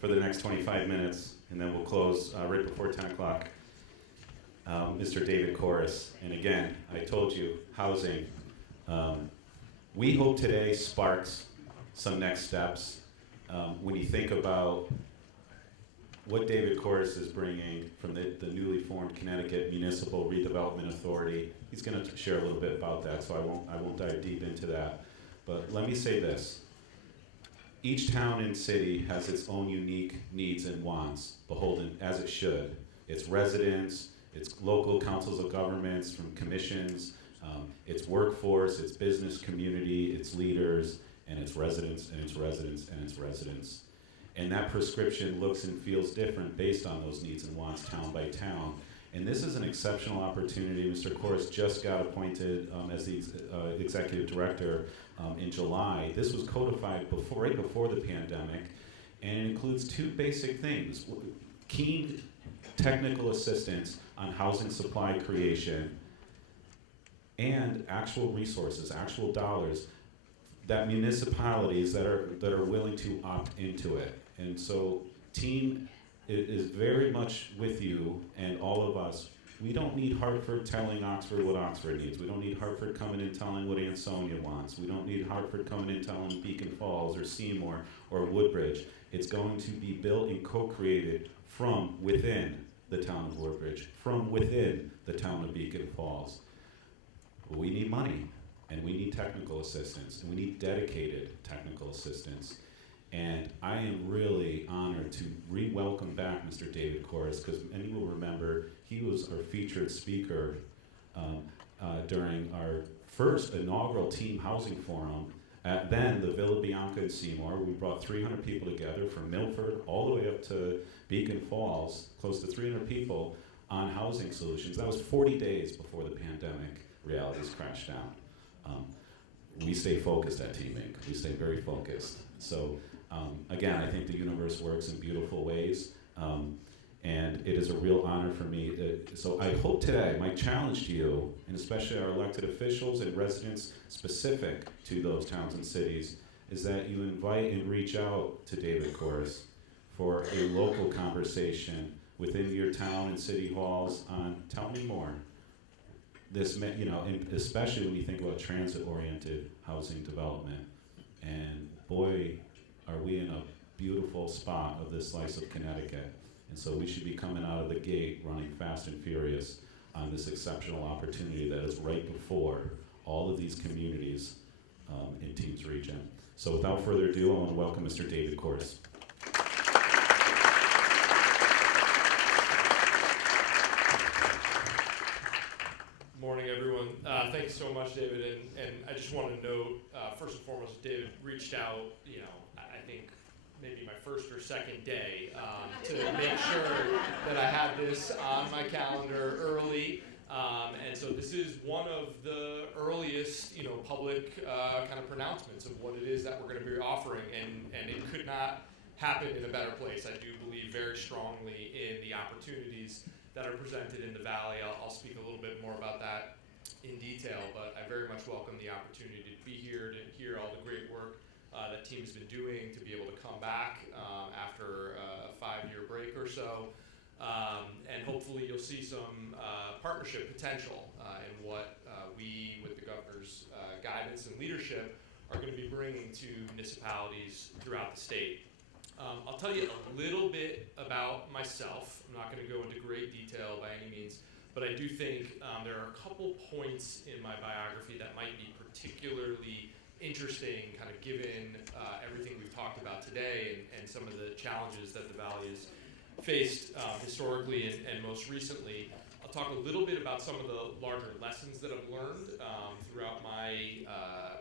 for the next 25 minutes, and then we'll close right before 10 o'clock, Mr. David Kooris. And again, I told you, housing. We hope today sparks some next steps. When you think about what David Kooris is bringing from the newly formed Connecticut Municipal Redevelopment Authority, he's going to share a little bit about that, so I won't dive deep into that. But let me say this. Each town and city has its own unique needs and wants, beholden as it should. Its residents, its local councils of governments, from commissions, its workforce, its business community, its leaders, and its residents, and its residents, and its residents. And that prescription looks and feels different based on those needs and wants town by town. And this is an exceptional opportunity. Mr. Kooris just got appointed as the executive director in July. This was codified right before the pandemic, and it includes two basic things: keen technical assistance on housing supply creation, and actual resources, actual dollars that municipalities that are willing to opt into it. And so team is very much with you and all of us. We don't need Hartford telling Oxford what Oxford needs. We don't need Hartford coming in telling what Ansonia wants. We don't need Hartford coming in telling Beacon Falls or Seymour or Woodbridge. It's going to be built and co-created from within the town of Woodbridge, from within the town of Beacon Falls. We need money, and we need technical assistance, and we need dedicated technical assistance. And I am really honored to re-welcome back Mr. David Kooris, because many will remember he was our featured speaker during our first inaugural team housing forum at then the Villa Bianca in Seymour. We brought 300 people together from Milford all the way up to Beacon Falls, close to 300 people on housing solutions. That was 40 days before the pandemic realities crashed down. We stay focused at Team Inc. We stay very focused. So again, I think the universe works in beautiful ways, and it is a real honor for me. So I hope today, my challenge to you, and especially our elected officials and residents specific to those towns and cities, is that you invite and reach out to David Kooris for a local conversation within your town and city halls on tell me more. This, and especially when you think about transit-oriented housing development. And boy, are we in a beautiful spot of this slice of Connecticut. And so we should be coming out of the gate running fast and furious on this exceptional opportunity that is right before all of these communities in Teams region. So without further ado, I want to welcome Mr. David Kooris. Morning, everyone. Thank you so much, David. And I just want to note, first and foremost, David reached out, I think maybe my first or second day to make sure that I had this on my calendar early. And so this is one of the earliest, public kind of pronouncements of what it is that we're going to be offering. And it could not happen in a better place. I do believe very strongly in the opportunities that are presented in the Valley. I'll speak a little bit more about that in detail, but I very much welcome the opportunity to be here, to hear all the great work that team's been doing, to be able to come back after a 5-year break or so, and hopefully you'll see some partnership potential in what we, with the governor's guidance and leadership, are going to be bringing to municipalities throughout the state. I'll tell you a little bit about myself. I'm not going to go into great detail by any means, but I do think there are a couple points in my biography that might be particularly interesting, kind of given everything we've talked about today and some of the challenges that the Valley has faced historically and most recently. I'll talk a little bit about some of the larger lessons that I've learned throughout my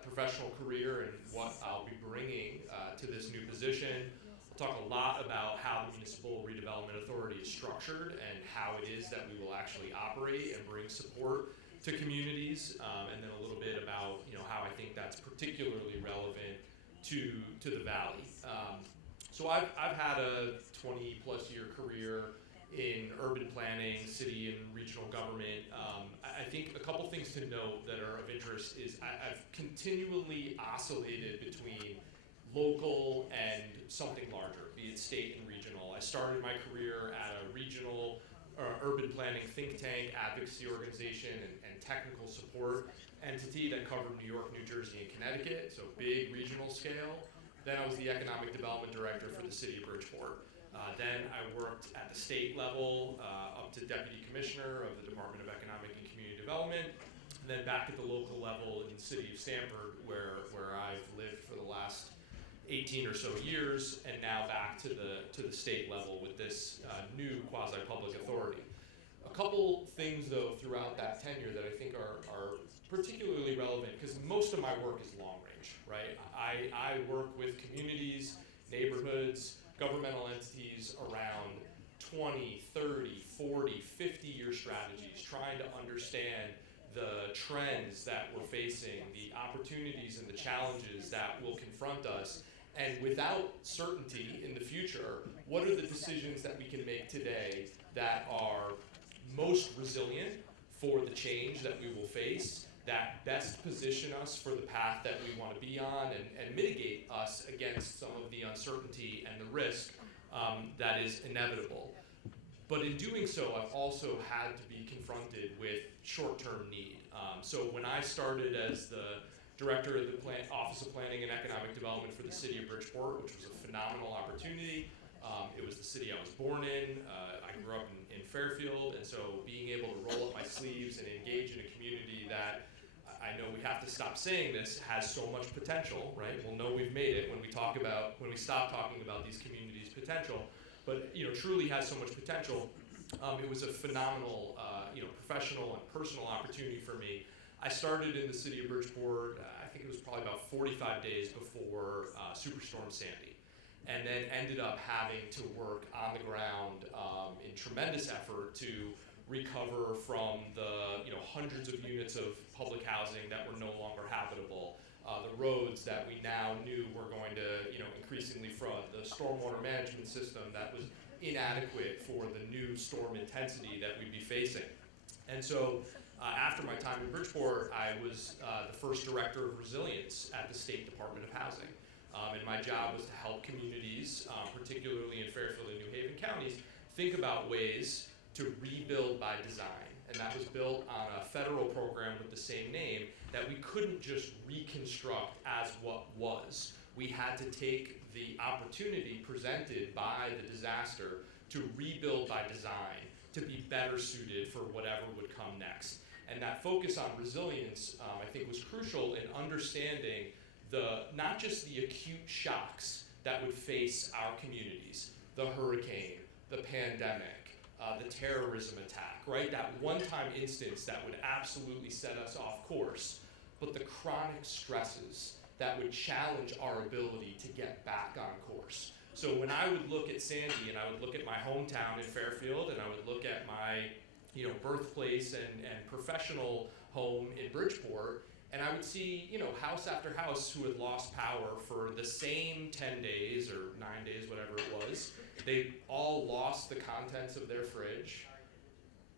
professional career and what I'll be bringing to this new position. Talk a lot about how the Municipal Redevelopment Authority is structured and how it is that we will actually operate and bring support to communities, and then a little bit about how I think that's particularly relevant to the Valley. So I've had a 20-plus year career in urban planning, city and regional government. I think a couple things to note that are of interest is I've continually oscillated between local and something larger, be it state and regional. I started my career at a regional urban planning think tank, advocacy organization, and technical support entity that covered New York, New Jersey, and Connecticut, so big regional scale. Then I was the economic development director for the city of Bridgeport. Then I worked at the state level up to deputy commissioner of the Department of Economic and Community Development, and then back at the local level in the city of Sanford, where I've lived for the last 18 or so years, and now back to the state level with this new quasi-public authority. A couple things, though, throughout that tenure that I think are particularly relevant, because most of my work is long range, right? I work with communities, neighborhoods, governmental entities around 20, 30, 40, 50-year strategies, trying to understand the trends that we're facing, the opportunities and the challenges that will confront us. And without certainty in the future, what are the decisions that we can make today that are most resilient for the change that we will face, that best position us for the path that we want to be on, and mitigate us against some of the uncertainty and the risk that is inevitable. But in doing so, I've also had to be confronted with short-term need. So when I started as the director of the Office of Planning and Economic Development for the city of Bridgeport, which was a phenomenal opportunity. It was the city I was born in. I grew up in Fairfield, and so being able to roll up my sleeves and engage in a community that I know we have to stop saying this has so much potential, right? We'll know we've made it when we stop talking about these communities' potential, but truly has so much potential. It was a phenomenal, professional and personal opportunity for me. I started in the city of Bridgeport, I think it was probably about 45 days before Superstorm Sandy, and then ended up having to work on the ground in tremendous effort to recover from the hundreds of units of public housing that were no longer habitable, the roads that we now knew were going to increasingly flood, the stormwater management system that was inadequate for the new storm intensity that we'd be facing. And so after my time in Bridgeport, I was the first director of resilience at the State Department of Housing. And my job was to help communities, particularly in Fairfield and New Haven counties, think about ways to rebuild by design. And that was built on a federal program with the same name that we couldn't just reconstruct as what was. We had to take the opportunity presented by the disaster to rebuild by design, to be better suited for whatever would come next. And that focus on resilience, I think, was crucial in understanding not just the acute shocks that would face our communities, the hurricane, the pandemic, the terrorism attack, right? That one-time instance that would absolutely set us off course, but the chronic stresses that would challenge our ability to get back on course. So when I would look at Sandy and I would look at my hometown in Fairfield and I would look at my birthplace and professional home in Bridgeport, and I would see house after house who had lost power for the same 10 days or 9 days, whatever it was. They all lost the contents of their fridge,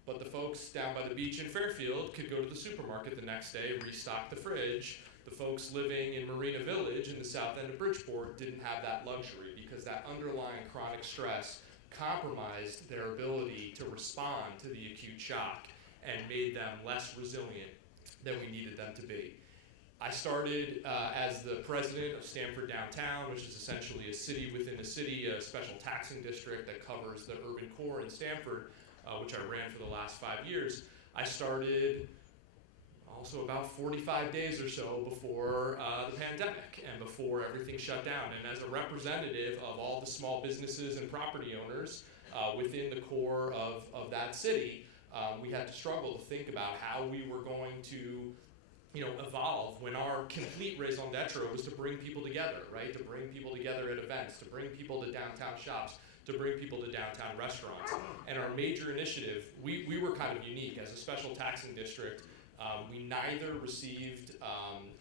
but the folks down by the beach in Fairfield could go to the supermarket the next day, restock the fridge. The folks living in Marina Village in the south end of Bridgeport didn't have that luxury because that underlying chronic stress compromised their ability to respond to the acute shock and made them less resilient than we needed them to be. I started as the president of Stamford Downtown, which is essentially a city within a city, a special taxing district that covers the urban core in Stamford, which I ran for the last 5 years. I started also about 45 days or so before the pandemic and before everything shut down. And as a representative of all the small businesses and property owners within the core of that city, we had to struggle to think about how we were going to evolve when our complete raison d'etre was to bring people together, right? To bring people together at events, to bring people to downtown shops, to bring people to downtown restaurants. And our major initiative, we were kind of unique as a special taxing district. We neither received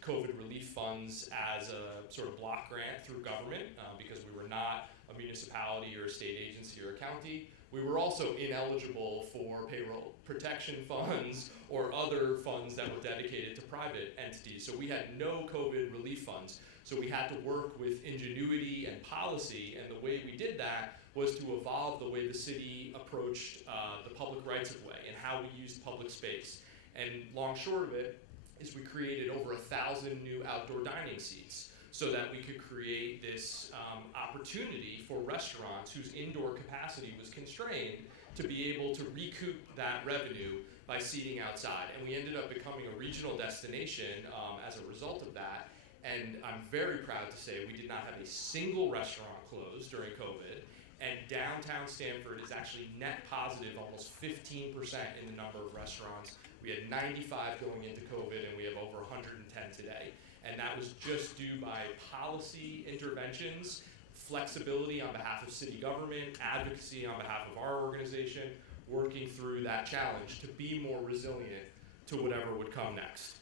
COVID relief funds as a sort of block grant through government because we were not a municipality or a state agency or a county. We were also ineligible for payroll protection funds or other funds that were dedicated to private entities. So we had no COVID relief funds. So we had to work with ingenuity and policy, and the way we did that was to evolve the way the city approached the public rights of way and how we used public space. And long short of it is we created over 1,000 new outdoor dining seats so that we could create this opportunity for restaurants whose indoor capacity was constrained to be able to recoup that revenue by seating outside. And we ended up becoming a regional destination as a result of that. And I'm very proud to say we did not have a single restaurant closed during COVID. And downtown Stamford is actually net positive, almost 15% in the number of restaurants. We had 95 going into COVID, and we have over 110 today. And that was just due by policy interventions, flexibility on behalf of city government, advocacy on behalf of our organization, working through that challenge to be more resilient to whatever would come next.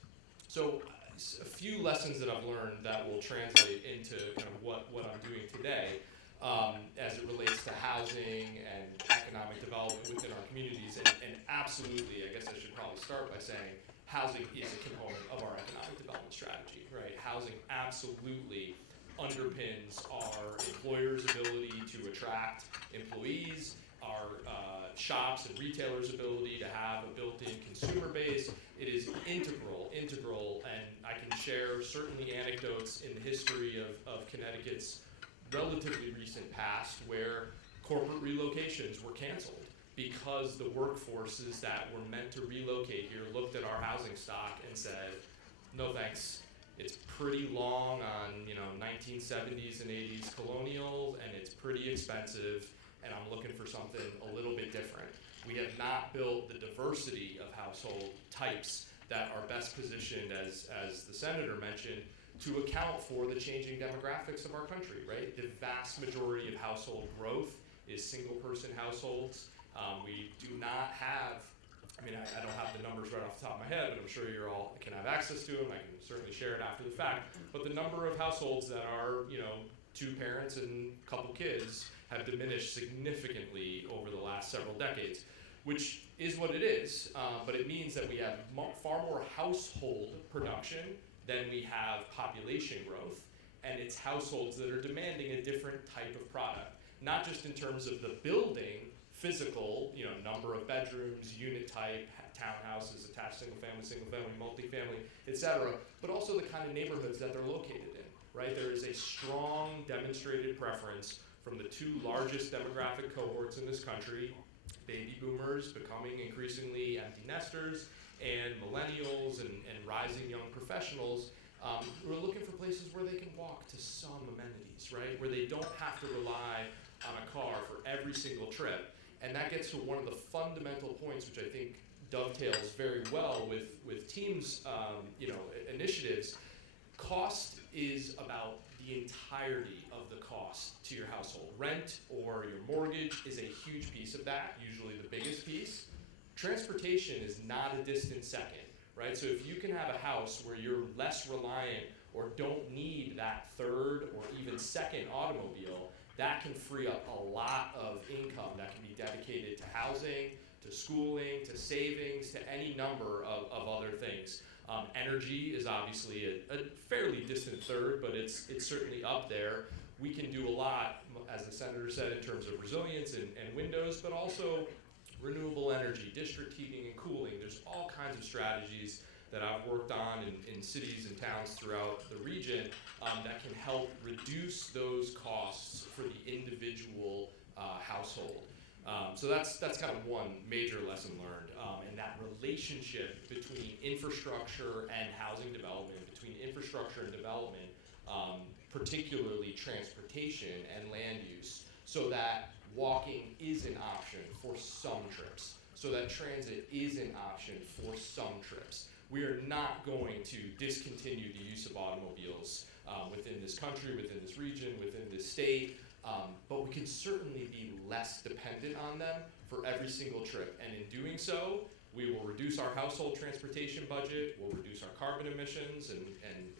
So a few lessons that I've learned that will translate into kind of what I'm doing today as it relates to housing and economic development within our communities. And absolutely, I guess I should probably start by saying housing is a component of our economic development strategy, right? Housing absolutely underpins our employers' ability to attract employees, our shops and retailers' ability to have a built-in consumer base. It is integral, and I can share certainly anecdotes in the history of Connecticut's relatively recent past where corporate relocations were canceled because the workforces that were meant to relocate here looked at our housing stock and said, no thanks. It's pretty long on 1970s and 80s colonial, and it's pretty expensive, and I'm looking for something a little bit different. We have not built the diversity of household types that are best positioned, as the senator mentioned, to account for the changing demographics of our country, right? The vast majority of household growth is single-person households. We do not have, I don't have the numbers right off the top of my head, but I'm sure you all can have access to them. I can certainly share it after the fact. But the number of households that are, 2 parents and a couple kids have diminished significantly over the last several decades, which is what it is. But it means that we have far more household production than we have population growth, and it's households that are demanding a different type of product, not just in terms of the building, physical, number of bedrooms, unit type, townhouses, attached single family, multifamily, etc., but also the kind of neighborhoods that they're located in, right? There is a strong demonstrated preference from the 2 largest demographic cohorts in this country, baby boomers becoming increasingly empty nesters, and millennials and rising young professionals who are looking for places where they can walk to some amenities, right? Where they don't have to rely on a car for every single trip. And that gets to one of the fundamental points, which I think dovetails very well with Team's initiatives. Cost is about the entirety of the cost to your household. Rent or your mortgage is a huge piece of that, usually the biggest piece. Transportation is not a distant second, right? So if you can have a house where you're less reliant or don't need that third or even second automobile, that can free up a lot of income that can be dedicated to housing, to schooling, to savings, to any number of other things. Energy is obviously a fairly distant third, but it's certainly up there. We can do a lot, as the senator said, in terms of resilience and windows, but also renewable energy, district heating and cooling. There's all kinds of strategies that I've worked on in cities and towns throughout the region that can help reduce those costs for the individual household. So that's kind of one major lesson learned, and that relationship between infrastructure and housing development, between infrastructure and development, particularly transportation and land use, so that walking is an option for some trips, so that transit is an option for some trips. We are not going to discontinue the use of automobiles within this country, within this region, within this state, but we can certainly be less dependent on them for every single trip. And in doing so, we will reduce our household transportation budget, we'll reduce our carbon emissions and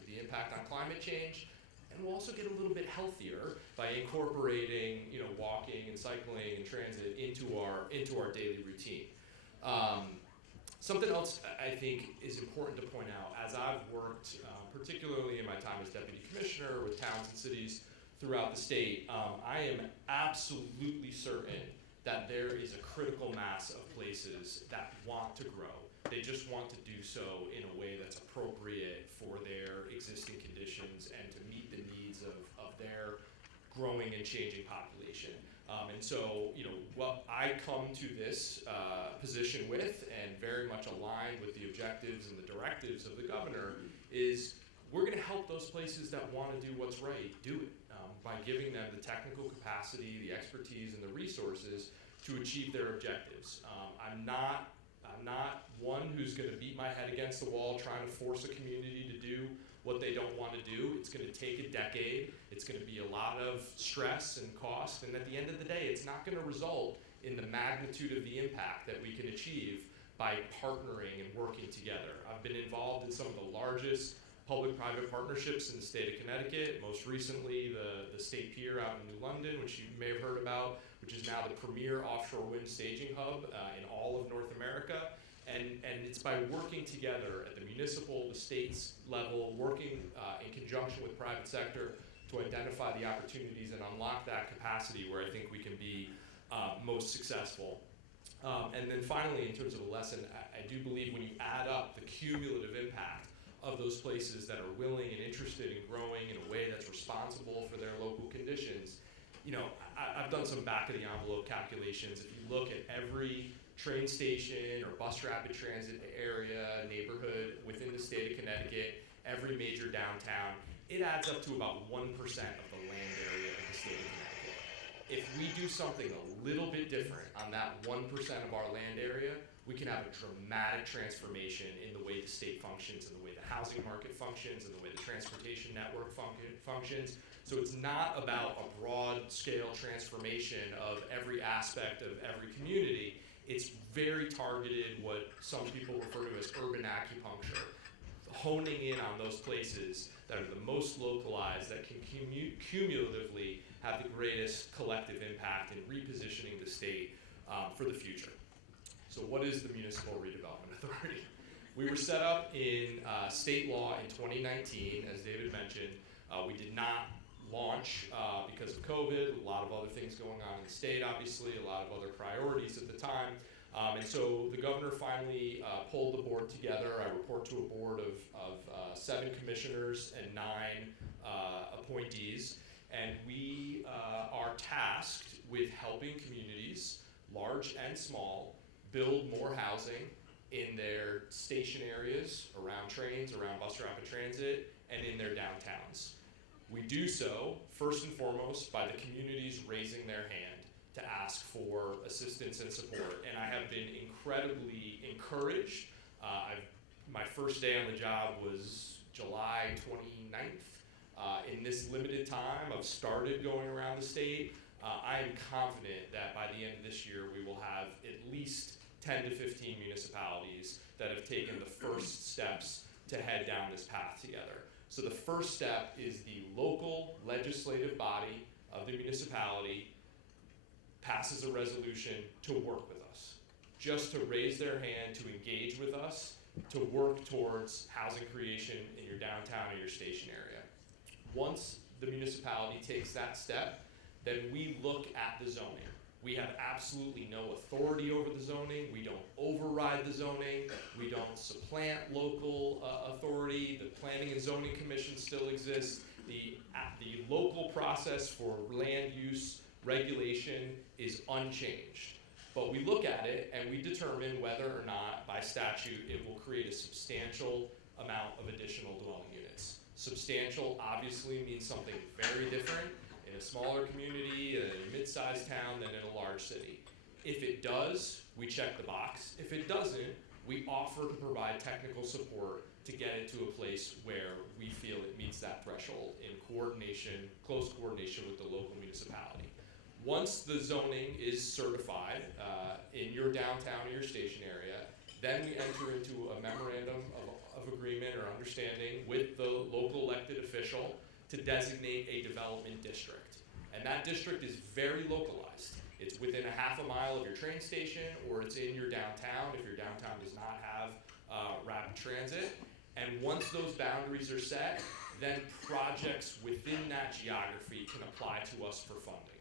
the impact on climate change, and we'll also get a little bit healthier by incorporating, walking and cycling and transit into our daily routine. Something else I think is important to point out, as I've worked, particularly in my time as deputy commissioner with towns and cities throughout the state, I am absolutely certain that there is a critical mass of places that want to grow. They just want to do so in a way that's appropriate for their existing conditions and to meet the needs of their growing and changing population. And so, what I come to this position with, and very much aligned with the objectives and the directives of the governor, is we're going to help those places that want to do what's right do it by giving them the technical capacity, the expertise, and the resources to achieve their objectives. I'm not I'm not one who's going to beat my head against the wall trying to force a community to do what they don't want to do. It's going to take a decade. It's going to be a lot of stress and cost. And at the end of the day, it's not going to result in the magnitude of the impact that we can achieve by partnering and working together. I've been involved in some of the largest public-private partnerships in the state of Connecticut, most recently the State Pier out in New London, which you may have heard about, which is now the premier offshore wind staging hub in all of North America. And it's by working together at the municipal, the state's level, working in conjunction with private sector to identify the opportunities and unlock that capacity where I think we can be most successful. And then finally, in terms of a lesson, I do believe when you add up the cumulative impact of those places that are willing and interested in growing in a way that's responsible for their local conditions, you know, I've done some back of the envelope calculations. If you look at every train station or bus rapid transit area, neighborhood within the state of Connecticut, every major downtown, it adds up to about 1% of the land area of the state of Connecticut. If we do something a little bit different on that 1% of our land area, we can have a dramatic transformation in the way the state functions, and the way the housing market functions, and the way the transportation network functions. So it's not about a broad scale transformation of every aspect of every community. It's very targeted, what some people refer to as urban acupuncture, honing in on those places that are the most localized, that can cumulatively have the greatest collective impact in repositioning the state for the future. So what is the Municipal Redevelopment Authority? We were set up in state law in 2019, as David mentioned. We did not launch because of COVID, a lot of other things going on in the state, obviously, a lot of other priorities at the time. And so the governor finally pulled the board together. I report to a board of 7 commissioners and 9 appointees. And we are tasked with helping communities, large and small, build more housing in their station areas, around trains, around bus rapid transit, and in their downtowns. We do so, first and foremost, by the communities raising their hand to ask for assistance and support. And I have been incredibly encouraged. My first day on the job was July 29th. In this limited time, I've started going around the state. I am confident that by the end of this year, we will have at least 10 to 15 municipalities that have taken the first steps to head down this path together. So the first step is the local legislative body of the municipality passes a resolution to work with us, just to raise their hand, to engage with us, to work towards housing creation in your downtown or your station area. Once the municipality takes that step, then we look at the zoning. We have absolutely no authority over the zoning. We don't override the zoning. We don't supplant local authority. The Planning and Zoning Commission still exists. The local process for land use regulation is unchanged. But we look at it and we determine whether or not, by statute, it will create a substantial amount of additional dwelling units. Substantial obviously means something very different in a smaller community, in a mid-sized town, than in a large city. If it does, we check the box. If it doesn't, we offer to provide technical support to get it to a place where we feel it meets that threshold in coordination, close coordination with the local municipality. Once the zoning is certified in your downtown or your station area, then we enter into a memorandum of agreement or understanding with the local elected official to designate a development district. And that district is very localized. It's within a half a mile of your train station, or it's in your downtown if your downtown does not have rapid transit. And once those boundaries are set, then projects within that geography can apply to us for funding.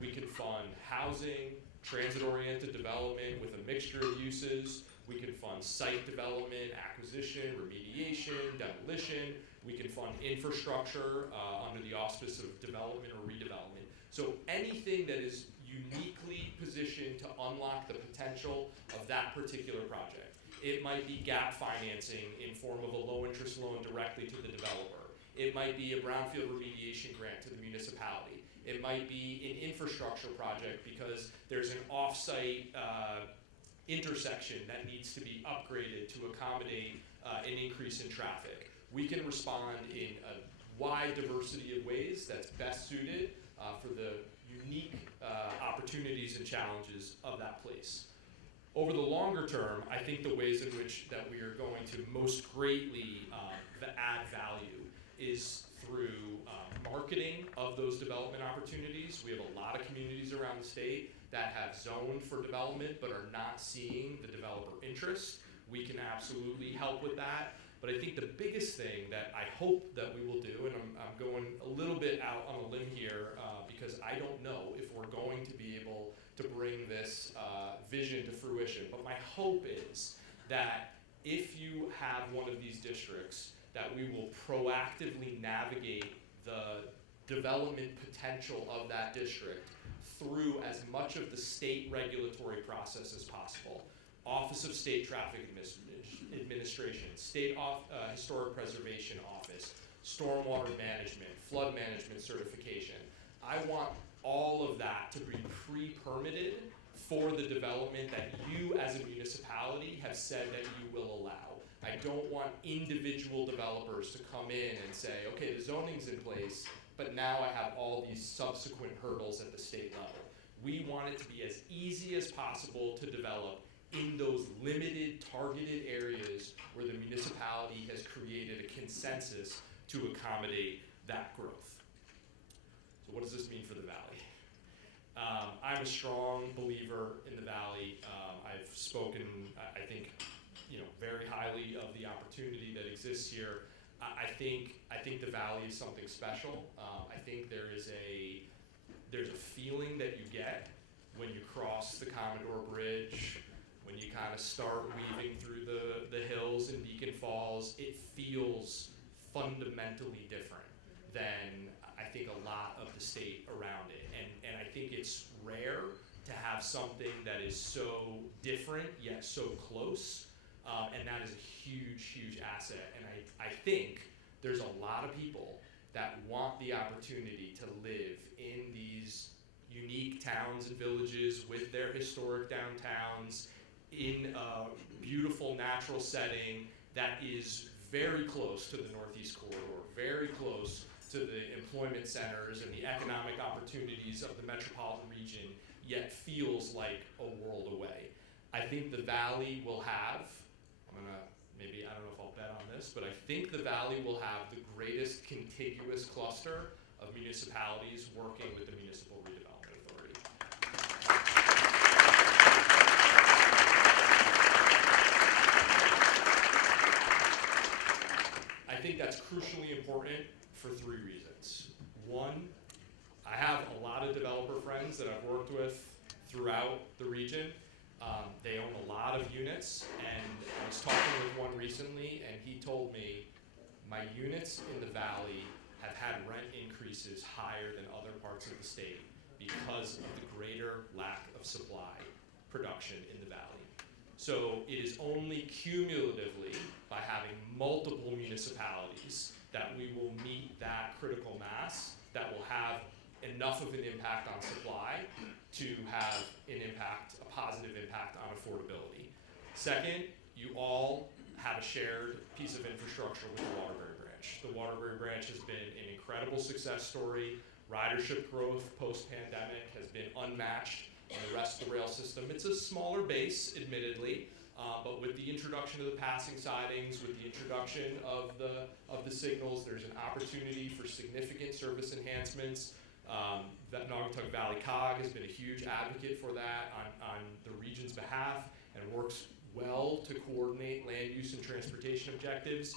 We can fund housing, transit-oriented development with a mixture of uses. We can fund site development, acquisition, remediation, demolition. We can fund infrastructure under the auspice of development or redevelopment. So anything that is uniquely positioned to unlock the potential of that particular project. It might be gap financing in form of a low-interest loan directly to the developer. It might be a brownfield remediation grant to the municipality. It might be an infrastructure project because there's an off-site intersection that needs to be upgraded to accommodate an increase in traffic. We can respond in a wide diversity of ways that's best suited for the unique opportunities and challenges of that place. Over the longer term, I think the ways in which that we are going to most greatly add value is through marketing of those development opportunities. We have a lot of communities around the state that have zoned for development but are not seeing the developer interest. We can absolutely help with that. But I think the biggest thing that I hope that we will do, and I'm going a little bit out on a limb here because I don't know if we're going to be able to bring this vision to fruition, but my hope is that if you have one of these districts, that we will proactively navigate the development potential of that district through as much of the state regulatory process as possible. Office of State Traffic Administration, State Historic Preservation Office, Stormwater Management, Flood Management Certification. I want all of that to be pre-permitted for the development that you as a municipality have said that you will allow. I don't want individual developers to come in and say, okay, the zoning's in place, but now I have all these subsequent hurdles at the state level. We want it to be as easy as possible to develop in those limited, targeted areas where the municipality has created a consensus to accommodate that growth. So what does this mean for the Valley? I'm a strong believer in the Valley. I've spoken, I think, very highly of the opportunity that exists here. I think the Valley is something special. I think there's a feeling that you get when you cross the Commodore Bridge, when you kind of start weaving through the hills in Beacon Falls. It feels fundamentally different than I think a lot of the state around it. And I think it's rare to have something that is so different yet so close. And that is a huge, huge asset. And I think there's a lot of people that want the opportunity to live in these unique towns and villages with their historic downtowns in a beautiful natural setting that is very close to the Northeast Corridor, very close to the employment centers and the economic opportunities of the metropolitan region, yet feels like a world away. I think the Valley will have, I don't know if I'll bet on this, but I think the Valley will have the greatest contiguous cluster of municipalities working with the Municipal Redevelopment Authority. I think that's crucially important for three reasons. One, I have a lot of developer friends that I've worked with throughout the region. They own a lot of units, and I was talking with one recently, and he told me, my units in the Valley have had rent increases higher than other parts of the state because of the greater lack of supply production in the Valley. So it is only cumulatively by having multiple municipalities that we will meet that critical mass that will have enough of an impact on supply to have a positive impact on affordability. Second, you all have a shared piece of infrastructure with the Waterbury Branch. The Waterbury Branch has been an incredible success story. Ridership growth post-pandemic has been unmatched in the rest of the rail system. It's a smaller base, admittedly, but with the introduction of the passing sidings, with the introduction of the signals, there's an opportunity for significant service enhancements. That Naugatuck Valley COG has been a huge advocate for that on the region's behalf and works well to coordinate land use and transportation objectives.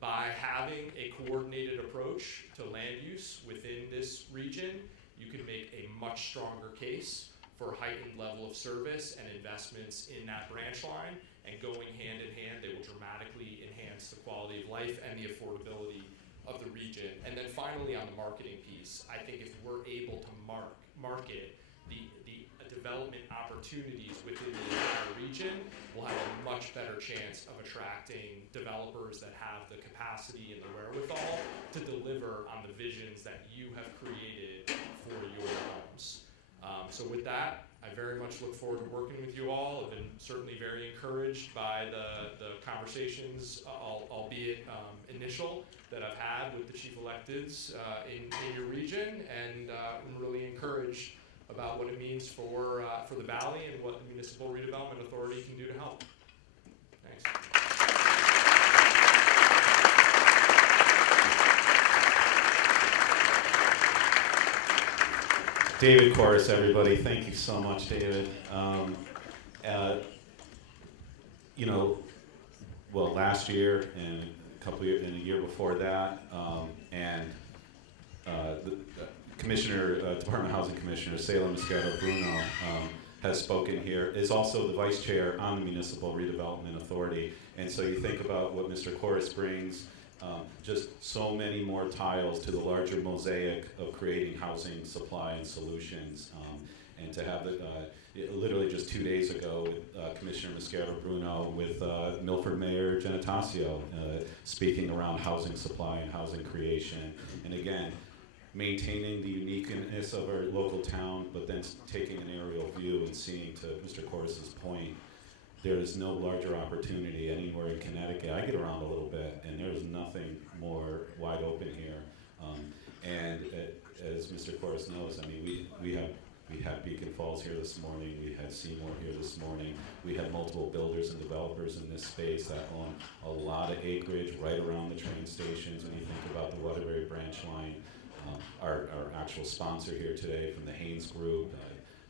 By having a coordinated approach to land use within this region, you can make a much stronger case for heightened level of service and investments in that branch line, and going hand in hand, they will dramatically enhance the quality of life and the affordability of the region. And then finally, on the marketing piece, I think if we're able to market the development opportunities within the entire region, we'll have a much better chance of attracting developers that have the capacity and the wherewithal to deliver on the visions that you have created for your homes. So with that, I very much look forward to working with you all. I've been certainly very encouraged by the conversations, albeit initial, that I've had with the chief electeds in your region, and I'm really encouraged about what it means for the Valley and what the Municipal Redevelopment Authority can do to help. Thanks. David Kooris, everybody. Thank you so much, David. Last year and a year before that, the Department of Housing Commissioner Salem Bruno has spoken here, is also the vice chair on the Municipal Redevelopment Authority. And so you think about what Mr. Kooris brings, just so many more tiles to the larger mosaic of creating housing supply and solutions. And to have literally just 2 days ago, Commissioner Bruno with Milford Mayor Genatasio speaking around housing supply and housing creation. And again, maintaining the uniqueness of our local town, but then taking an aerial view and seeing, to Mr. Kooris's point, there is no larger opportunity anywhere in Connecticut. I get around a little bit, and there's nothing more wide open here. As Mr. Kooris knows, I mean, we had Beacon Falls here this morning. We had Seymour here this morning. We have multiple builders and developers in this space that own a lot of acreage right around the train stations. When you think about the Waterbury branch line, our actual sponsor here today from the Haynes Group,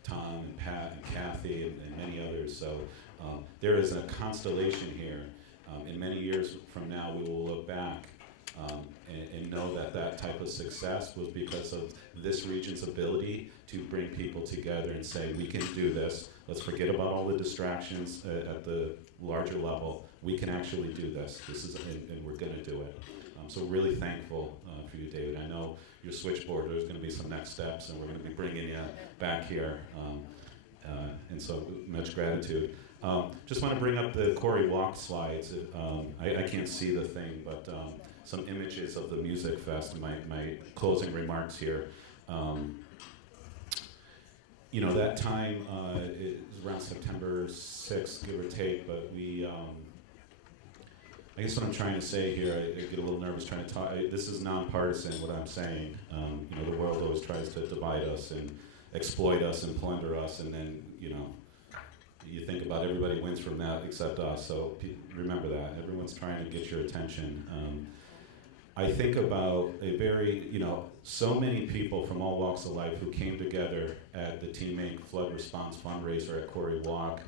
Tom and Pat and Kathy and many others. So there is a constellation here. In many years from now, we will look back and know that type of success was because of this region's ability to bring people together and say, we can do this. Let's forget about all the distractions at the larger level. We can actually do this. And we're going to do it. So really thankful for you, David. I know your switchboard, there's going to be some next steps, and we're going to be bringing you back here. And so much gratitude. Just want to bring up the Corey Walk slides. I can't see the thing, but some images of the Music Fest, my closing remarks here. That time is around September 6th, give or take, but I guess what I'm trying to say here, I get a little nervous trying to talk. This is nonpartisan, what I'm saying. The world always tries to divide us and exploit us and plunder us, and then, you think about everybody wins from that except us. So remember that. Everyone's trying to get your attention. I think about so many people from all walks of life who came together at the Team Inc. Flood Response Fundraiser at Corey Walk.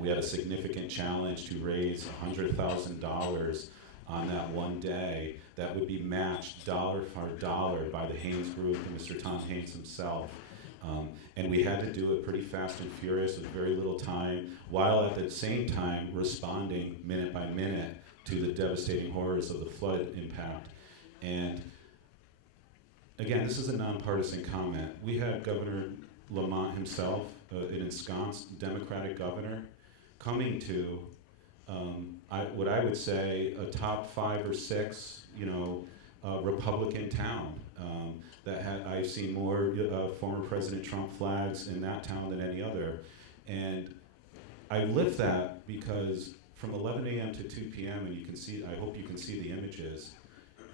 We had a significant challenge to raise $100,000 on that one day that would be matched dollar for dollar by the Haynes Group and Mr. Tom Haynes himself. And we had to do it pretty fast and furious with very little time, while at the same time responding minute by minute to the devastating horrors of the flood impact. And again, this is a nonpartisan comment. We had Governor Lamont himself, an ensconced Democratic governor, coming to what I would say a top 5 or 6, Republican town. I've seen more former President Trump flags in that town than any other. And I live that because from 11 a.m. to 2 p.m., and I hope you can see the images,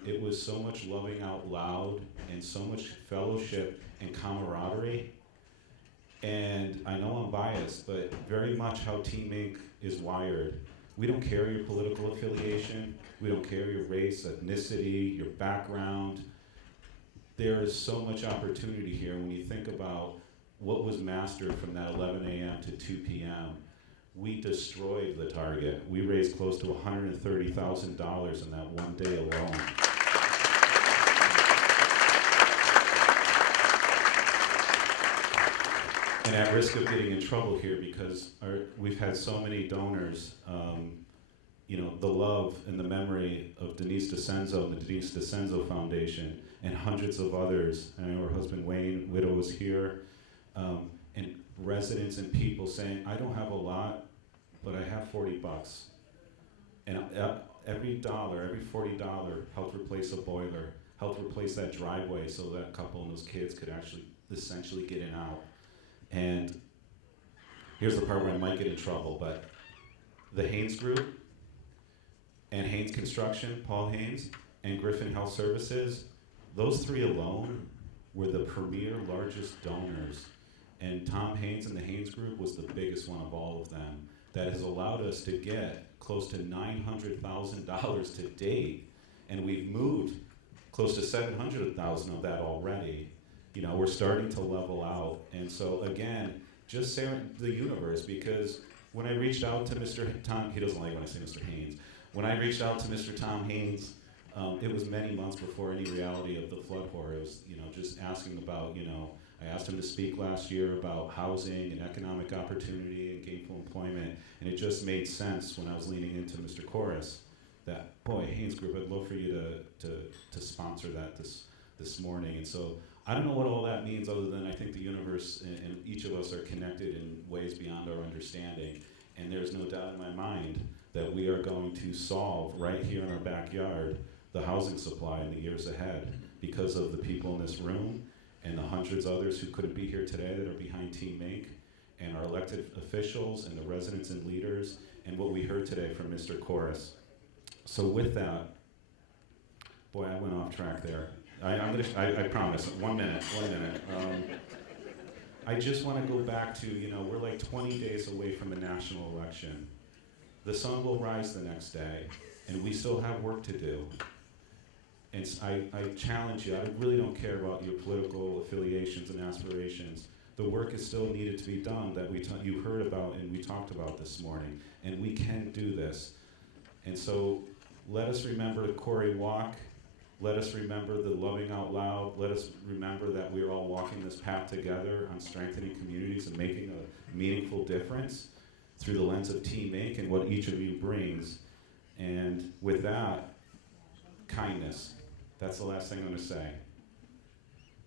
it was so much loving out loud and so much fellowship and camaraderie. And I know I'm biased, but very much how Team Inc. is wired. We don't care your political affiliation. We don't care your race, ethnicity, your background. There is so much opportunity here when you think about what was mastered from that 11 a.m. to 2 p.m. We destroyed the target. We raised close to $130,000 in that one day alone. And at risk of getting in trouble here, because we've had so many donors, the love and the memory of Denise DeCenzo and the Denise DeCenzo Foundation and hundreds of others. I know her husband Wayne Widow is here, and residents and people saying, I don't have a lot, but I have $40. And every $40 helped replace a boiler, helped replace that driveway so that couple and those kids could actually essentially get in and out. And here's the part where I might get in trouble, but the Haynes Group and Haynes Construction, Paul Haynes, and Griffin Health Services, those three alone were the premier largest donors. And Tom Haynes and the Haynes Group was the biggest one of all of them. That has allowed us to get close to $900,000 to date, and we've moved close to $700,000 of that already. You know, we're starting to level out, and so again, just the universe, because when I reached out to Mr. Tom, he doesn't like when I say Mr. Haynes. When I reached out to Mr. Tom Haynes, it was many months before any reality of the flood horror. It was, just asking about, I asked him to speak last year about housing and economic opportunity and gainful employment, and it just made sense when I was leaning into Mr. Kooris that, boy, Haynes Group, I'd love for you to sponsor that this morning. And so I don't know what all that means other than I think the universe and each of us are connected in ways beyond our understanding. And there's no doubt in my mind that we are going to solve right here in our backyard the housing supply in the years ahead because of the people in this room and the hundreds of others who couldn't be here today that are behind Team Make, and our elected officials and the residents and leaders, and what we heard today from Mr. Kooris. So with that, boy, I went off track there. I promise, 1 minute. I just want to go back to, we're like 20 days away from the national election. The sun will rise the next day, and we still have work to do. And I challenge you, I really don't care about your political affiliations and aspirations. The work is still needed to be done that you heard about and we talked about this morning, and we can do this. And so let us remember the Corey walk. Let us remember the loving out loud. Let us remember that we're all walking this path together on strengthening communities and making a meaningful difference through the lens of Team Make and what each of you brings. And with that, kindness. That's the last thing I'm going to say.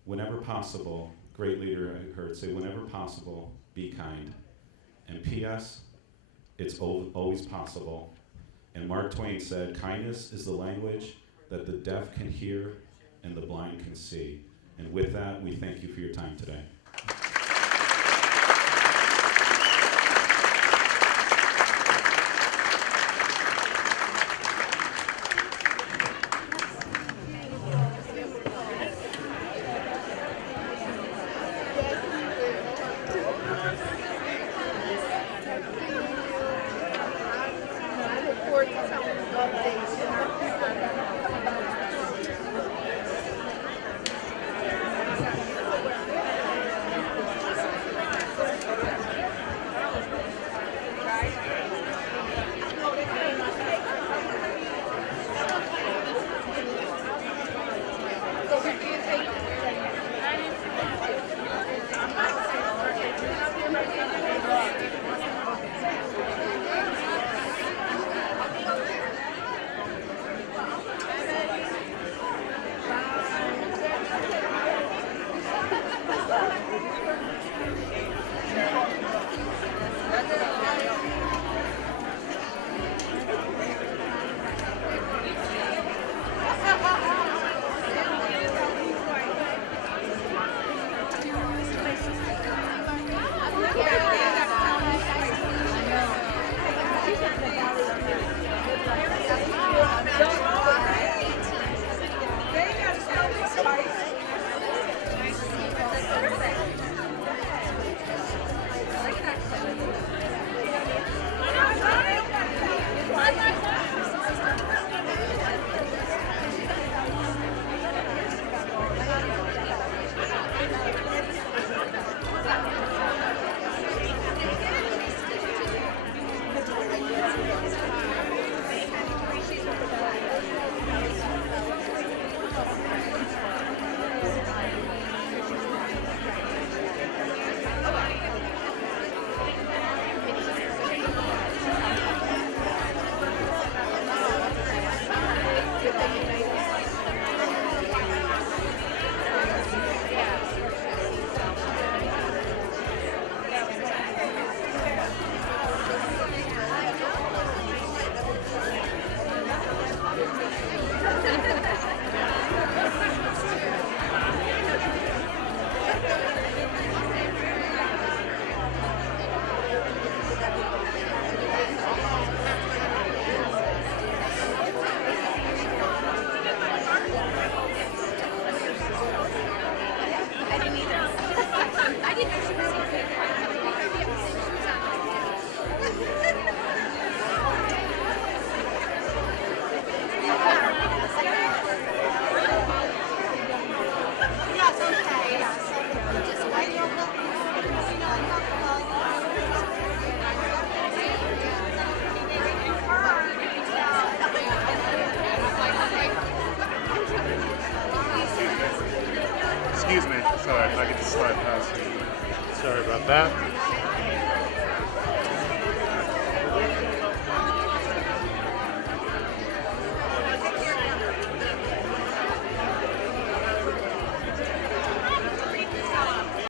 Whenever possible, great leader I heard say, whenever possible, be kind. And P.S., it's always possible. And Mark Twain said, kindness is the language that the deaf can hear and the blind can see. And with that, we thank you for your time today. Excuse me. Sorry, if I could just slide past you. Sorry about that.